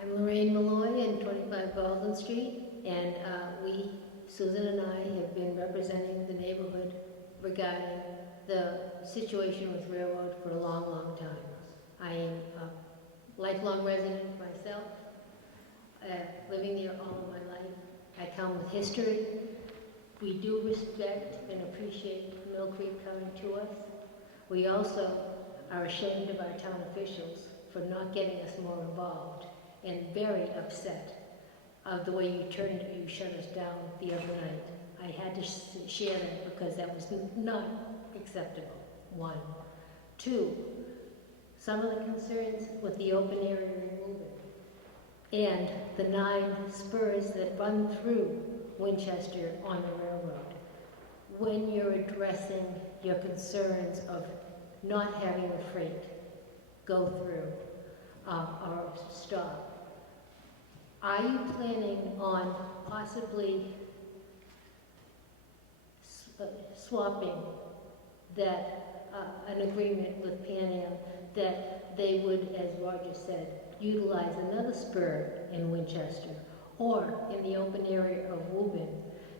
I'm Lorraine Malloy in 25 Baldwin Street, and Susan and I have been representing the neighborhood regarding the situation with railroad for a long, long time. I am a lifelong resident myself, living there all of my life. I come with history. We do respect and appreciate Mill Creek coming to us. We also are ashamed of our town officials for not getting us more involved and very upset of the way you shut us down the other night. I had to share that because that was not acceptable, 1. 2, some of the concerns with the open area removal and the 9 spurs that run through Winchester on the railroad. When you're addressing your concerns of not having the freight go through or stop, are you planning on possibly swapping that, an agreement with Pan Am that they would, as Roger said, utilize another spur in Winchester or in the open area of Woburn,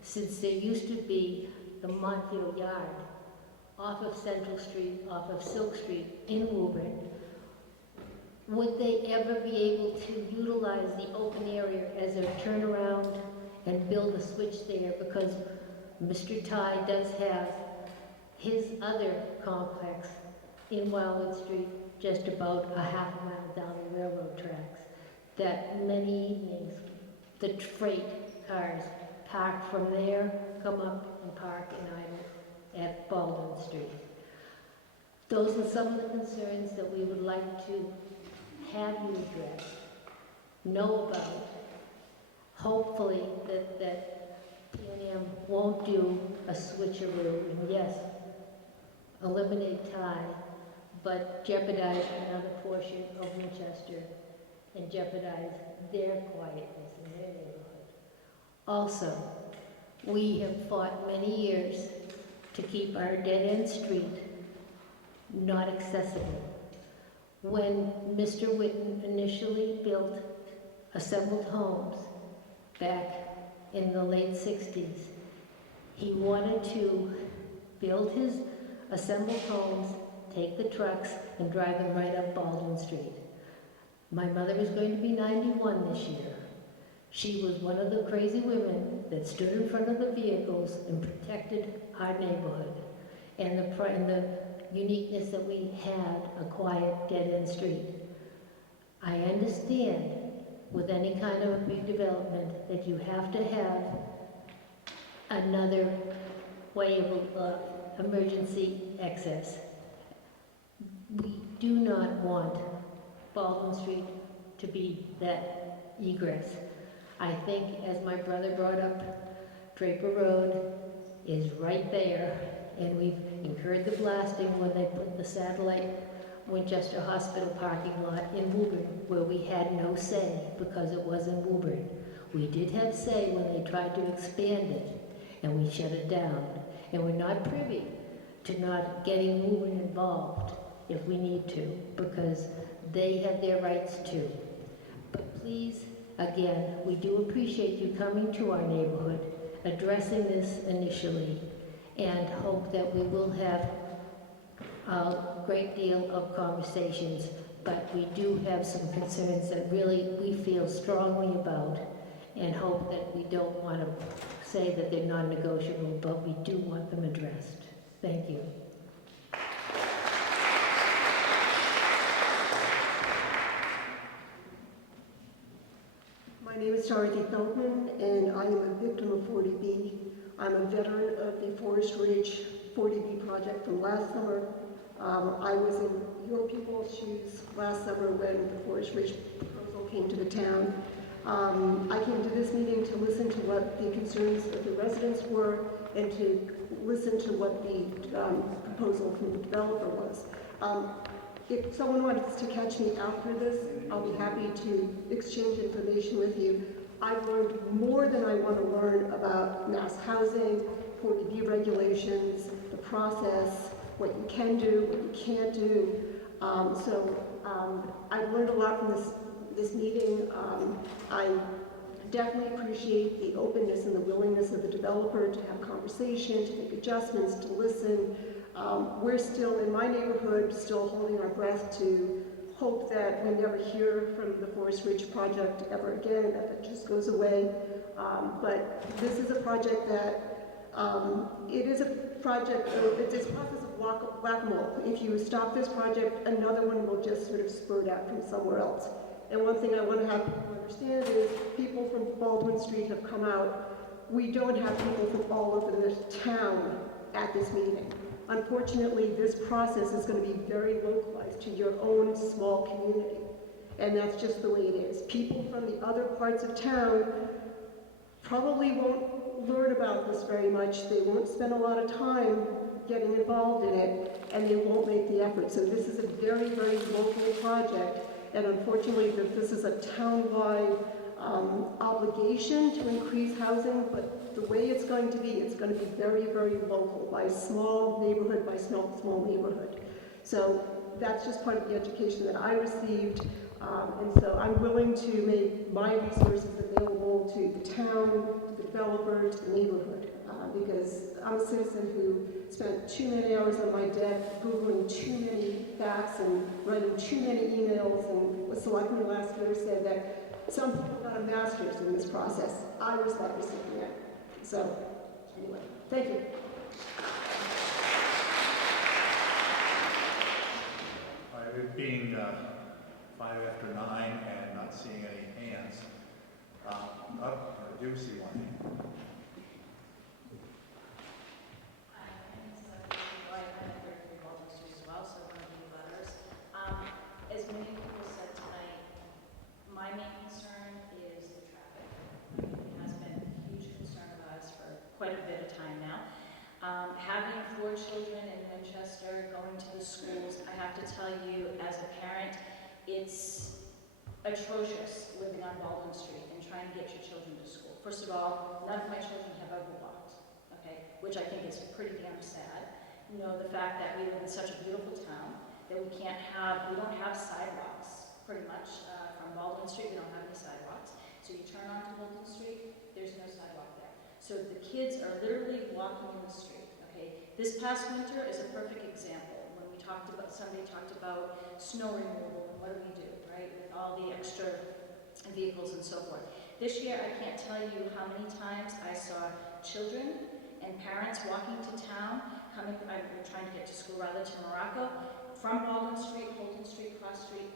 since there used to be the Montfield Yard off of Central Street, off of Silk Street in Woburn. Would they ever be able to utilize the open area as a turnaround and build a switch there? Because Mr. Ty does have his other complex in Wildwood Street, just about a half a mile down the railroad tracks, that many evenings the freight cars park from there, come up and park and idle at Baldwin Street. Those are some of the concerns that we would like to have you address, know about. Hopefully that Pan Am won't do a switcheroo, and yes, eliminate Ty, but jeopardize another portion of Winchester and jeopardize their quietness in their neighborhood. Also, we have fought many years to keep our dead-end street not accessible. When Mr. Whitten initially built assembled homes back in the late 60s, he wanted to build his assembled homes, take the trucks, and drive them right up Baldwin Street. My mother was going to be 91 this year. She was one of the crazy women that stood in front of the vehicles and protected our neighborhood and the uniqueness that we had, a quiet dead-end street. I understand with any kind of a big development that you have to have another way of emergency access. We do not want Baldwin Street to be that egress. I think, as my brother brought up, Draper Road is right there, and we've incurred the blasting when they put the satellite Winchester Hospital parking lot in Woburn, where we had no say because it was in Woburn. We did have say when they tried to expand it, and we shut it down. And we're not privy to not getting Woburn involved if we need to, because they have their rights too. But please, again, we do appreciate you coming to our neighborhood, addressing this initially, and hope that we will have a great deal of conversations but we do have some concerns that really we feel strongly about and hope that we don't want to say that they're non-negotiable, but we do want them addressed. Thank you. My name is Dorothy Feldman, and I am a victim of 40B. I'm a veteran of the Forest Ridge 40B project from last summer. I was in your people's shoes last summer when the Forest Ridge proposal came to the town. I came to this meeting to listen to what the concerns of the residents were and to listen to what the proposal from the developer was. If someone wants to catch me after this, I'll be happy to exchange information with you. I've learned more than I want to learn about mass housing, 40B regulations, the process, what you can do, what you can't do. I've learned a lot from this meeting. I definitely appreciate the openness and the willingness of the developer to have conversation, to make adjustments, to listen. We're still, in my neighborhood, still holding our breath to hope that we never hear from the Forest Ridge project ever again, that it just goes away. But this is a project that, it's a process of whack-a-mole. If you stop this project, another one will just sort of spurt out from somewhere else. And one thing I want to have people understand is people from Baldwin Street have come out. We don't have people from all over the town at this meeting. Unfortunately, this process is going to be very localized to your own small community. And that's just the way it is. People from the other parts of town probably won't learn about this very much. They won't spend a lot of time getting involved in it, and they won't make the effort. So this is a very, very local project, and unfortunately, this is a town-wide obligation to increase housing, but the way it's going to be very, very local, by small neighborhood, by small neighborhood. So that's just part of the education that I received, and so I'm willing to make my resources available to the town, to the developer, to the neighborhood, because I'm a citizen who spent too many hours on my deck Googling too many facts and writing too many emails, and what Selectman last year said that some people got a master's in this process. I was that recipient. So, anyway, thank you. All right, it being 5 after 9 and not seeing any hands, I do see one hand. As many people said tonight, my main concern is the traffic. It has been a huge concern of ours for quite a bit of time now. Having 4 children in Winchester going to the schools, I have to tell you, as a parent, it's atrocious living on Baldwin Street and trying to get your children to school. First of all, none of my children have ever walked, okay, which I think is pretty damn sad. You know, the fact that we live in such a beautiful town, that we don't have sidewalks, pretty much. From Baldwin Street, we don't have any sidewalks. So you turn onto Baldwin Street, there's no sidewalk there. So the kids are literally walking in the street, okay? This past winter is a perfect example. When we talked about, somebody talked about snow removal, and what do we do, right? With all the extra vehicles and so forth. This year, I can't tell you how many times I saw children and parents walking to town, I'm trying to get to school rather, to Morocco, from Baldwin Street, Holton Street, Cross Street,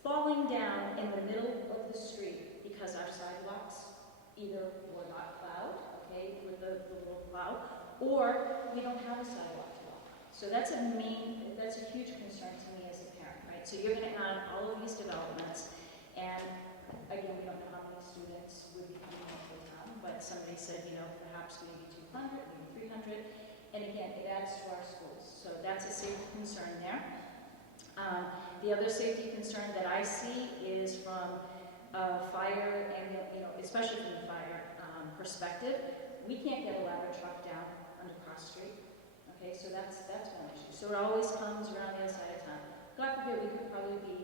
falling down in the middle of the street because our sidewalks either were not plowed, okay, with the little plow, or we don't have a sidewalk to walk. So that's a huge concern to me as a parent, right? So you're going to have all of these developments, and again, we don't know how many students would be coming into the town, but somebody said, you know, perhaps maybe 200, maybe 300, and again, it adds to our schools. So that's a safety concern there. The other safety concern that I see is from fire, and especially from the fire perspective. We can't get a ladder truck down under Cross Street. Okay, so that's one issue. So it always comes around the other side of town. God forbid, we could probably be,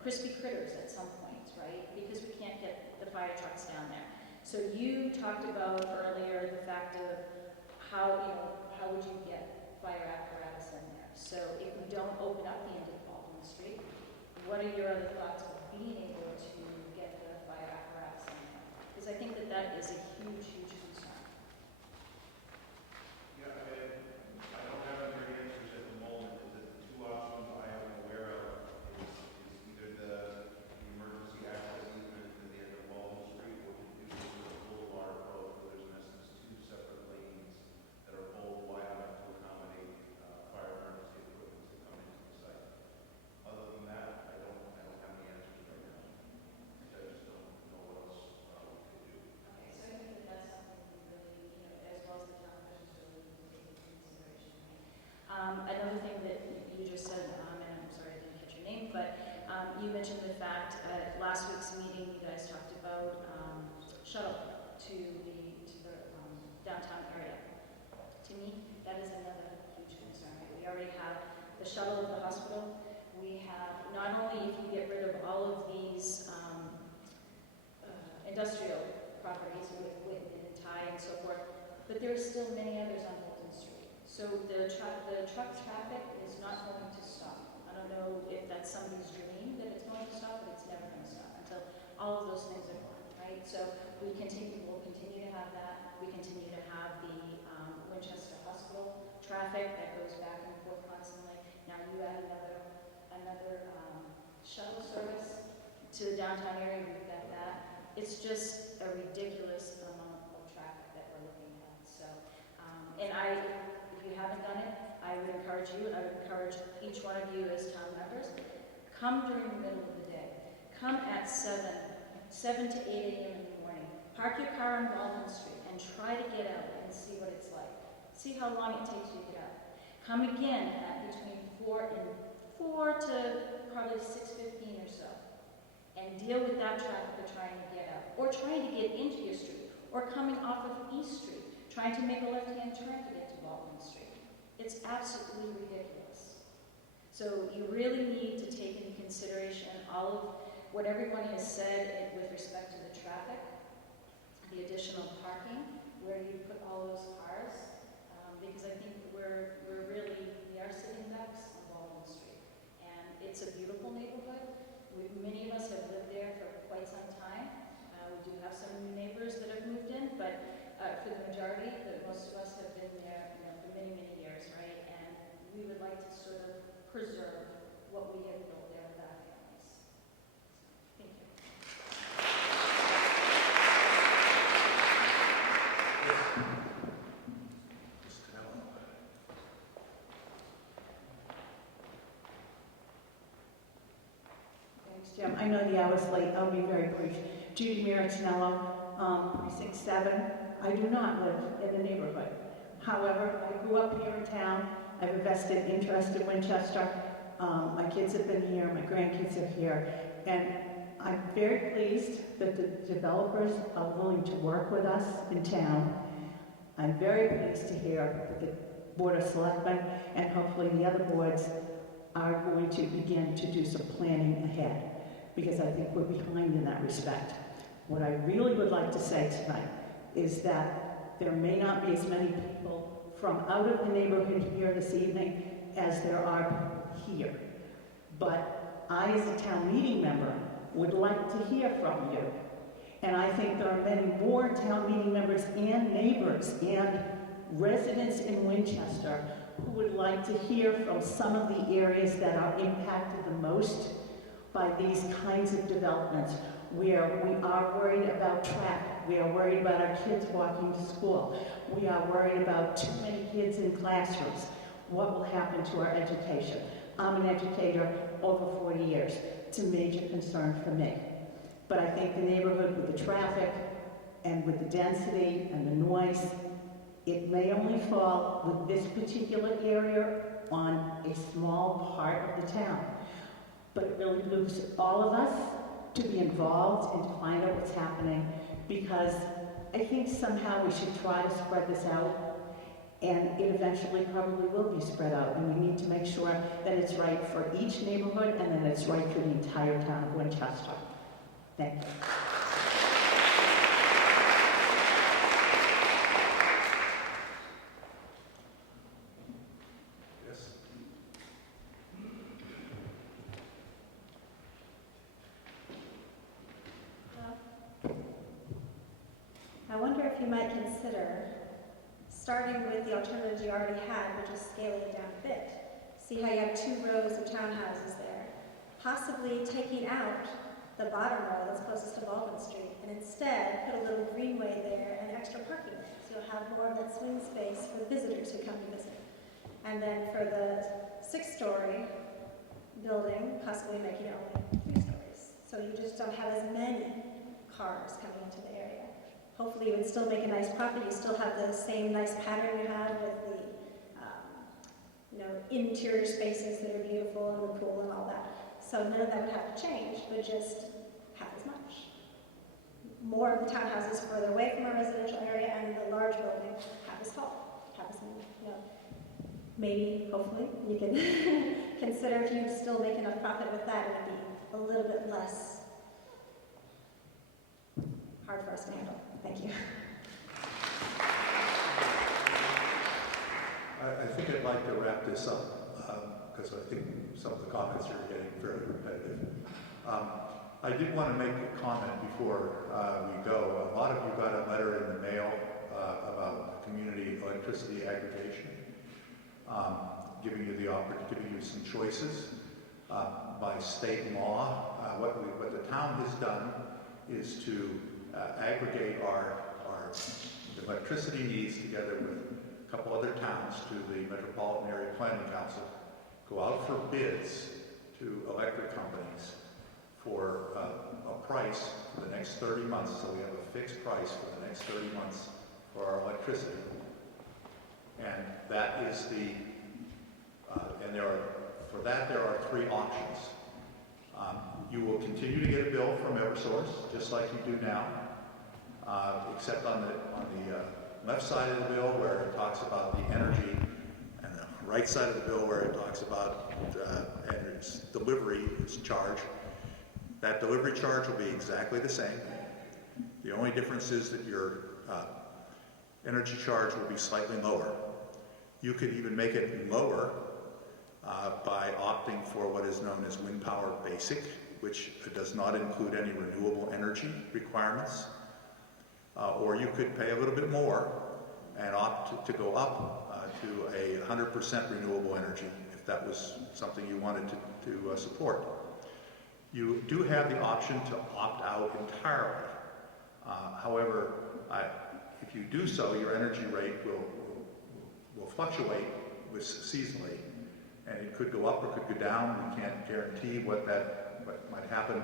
crispy critters at some point, right? Because we can't get the fire trucks down there. So you talked about earlier the fact of how would you get fire apparatus in there? So if we don't open up the end of Baldwin Street, what are your other thoughts of being able to get the fire apparatus in there? Because I think that that is a huge, huge concern. Yeah, I don't have any answers at the moment. The two options I am aware of is either the emergency access easement to the end of Walton Street or to do the Boulevard Road, where there's in essence two separate lanes that are both wide enough to accommodate fire emergency equipment to come into the site. Other than that, I don't have any answers right now. I just don't know what else we could do. Okay, so I think that that's something we really, as well as the town officials, really need to take into consideration. Another thing that you just said, and I'm sorry I didn't catch your name, but you mentioned the fact at last week's meeting you guys talked about shuttle to the downtown area. To me, that is another huge concern. We already have the shuttle of the hospital. We have, not only if you get rid of all of these industrial properties with Whitman and Tye and so forth, but there are still many others on Fulton Street. So the truck traffic is not going to stop. I don't know if that's somebody's dream that it's going to stop, but it's never going to stop until all of those things are gone, right? So we'll continue to have that. We continue to have the Winchester Hospital traffic that goes back and forth constantly. Now you add another shuttle service to the downtown area, we've got that. It's just a ridiculous amount of traffic that we're looking at. So, and if you haven't done it, I would encourage you, I would encourage each one of you as town members, come during the middle of the day. Come at 7 to 8 a.m. in the morning. Park your car on Baldwin Street and try to get out and see what it's like. See how long it takes you to get out. Come again at between 4 to probably 6:15 or so, and deal with that traffic of trying to get out, or trying to get into your street, or coming off of East Street, trying to make a left-hand turn to get to Baldwin Street. It's absolutely ridiculous. So you really need to take into consideration all of what everyone has said with respect to the traffic, the additional parking, where you put all those cars, because I think we are sitting ducks on Baldwin Street. And it's a beautiful neighborhood. Many of us have lived there for quite some time. We do have some new neighbors that have moved in, but for the majority, most of us have been there for many, many years, right? And we would like to sort of preserve what we have built there with our families. Thank you. Thanks, Jim. I know the hour's late. I'll be very brief. Judy Maratinello, Precinct 7. I do not live in the neighborhood. However, I grew up here in town. I have a vested interest in Winchester. My kids have been here. My grandkids are here. And I'm very pleased that the developers are willing to work with us in town. I'm very pleased to hear that the Board of Selectmen and hopefully the other boards are going to begin to do some planning ahead, because I think we're behind in that respect. What I really would like to say tonight is that there may not be as many people from out of the neighborhood here this evening as there are here. But I, as a town meeting member, would like to hear from you. And I think there are many more town meeting members and neighbors and residents in Winchester who would like to hear from some of the areas that are impacted the most by these kinds of developments, where we are worried about traffic, we are worried about our kids walking to school, we are worried about too many kids in classrooms. What will happen to our education? I'm an educator over 40 years. It's a major concern for me. But I think the neighborhood with the traffic and with the density and the noise, it may only fall with this particular area on a small part of the town. But it really behooves all of us to be involved and to find out what's happening, because I think somehow we should try to spread this out, and it eventually probably will be spread out, and we need to make sure that it's right for each neighborhood and that it's right for the entire town of Winchester. Thank you. Yes. you might consider, starting with the alternatives you already had, but just scaling it down a bit. See how you have 2 rows of townhouses there. Possibly taking out the bottom row that's closest to Baldwin Street, and instead put a little greenway there and extra parking lanes. You'll have more of that swing space for visitors who come to visit. And then for the 6-story building, possibly making it only 3 stories. So you just don't have as many cars coming into the area. Hopefully you would still make a nice property. You still have the same nice pattern you had with the interior spaces that are beautiful and the pool and all that. So none of that would have to change, but just half as much. More of the townhouses further away from our residential area, and the large building half as tall, half as many, maybe, hopefully, you can consider if you still make enough profit with that, it would be a little bit less hard for us to handle. Thank you. I think I'd like to wrap this up, because I think some of the comments are getting fairly repetitive. I did want to make a comment before we go. A lot of you got a letter in the mail about community electricity aggregation, giving you some choices. By state law, what the town has done is to aggregate our electricity needs together with a couple other towns to the Metropolitan Area Planning Council, go out for bids to electric companies for a price for the next 30 months. So we have a fixed price for the next 30 months for our electricity. And that is for that there are 3 options. You will continue to get a bill from Eversource, just like you do now, except on the left side of the bill where it talks about the energy, and the right side of the bill where it talks about energy delivery is charge. That delivery charge will be exactly the same. The only difference is that your energy charge will be slightly lower. You could even make it lower by opting for what is known as Wind Power Basic, which does not include any renewable energy requirements. Or you could pay a little bit more and opt to go up to a 100% renewable energy, if that was something you wanted to support. You do have the option to opt out entirely. However, if you do so, your energy rate will fluctuate seasonally, and it could go up or could go down. We can't guarantee what might happen,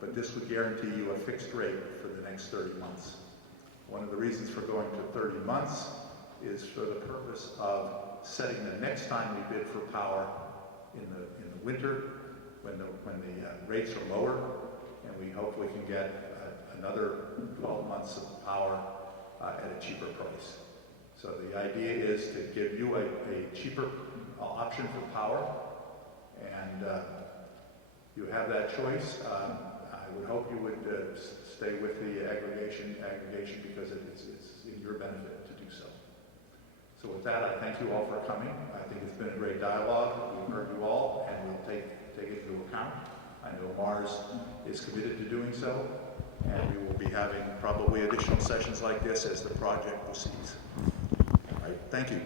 but this would guarantee you a fixed rate for the next 30 months. One of the reasons for going to 30 months is for the purpose of setting the next time we bid for power in the winter, when the rates are lower, and we hopefully can get another 12 months of power at a cheaper price. So the idea is to give you a cheaper option for power, and you have that choice. I would hope you would stay with the aggregation because it's in your benefit to do so. So with that, I thank you all for coming. I think it's been a great dialogue. We've heard you all, and we'll take it into account. I know Mars is committed to doing so, and we will be having probably additional sessions like this as the project proceeds. All right, thank you.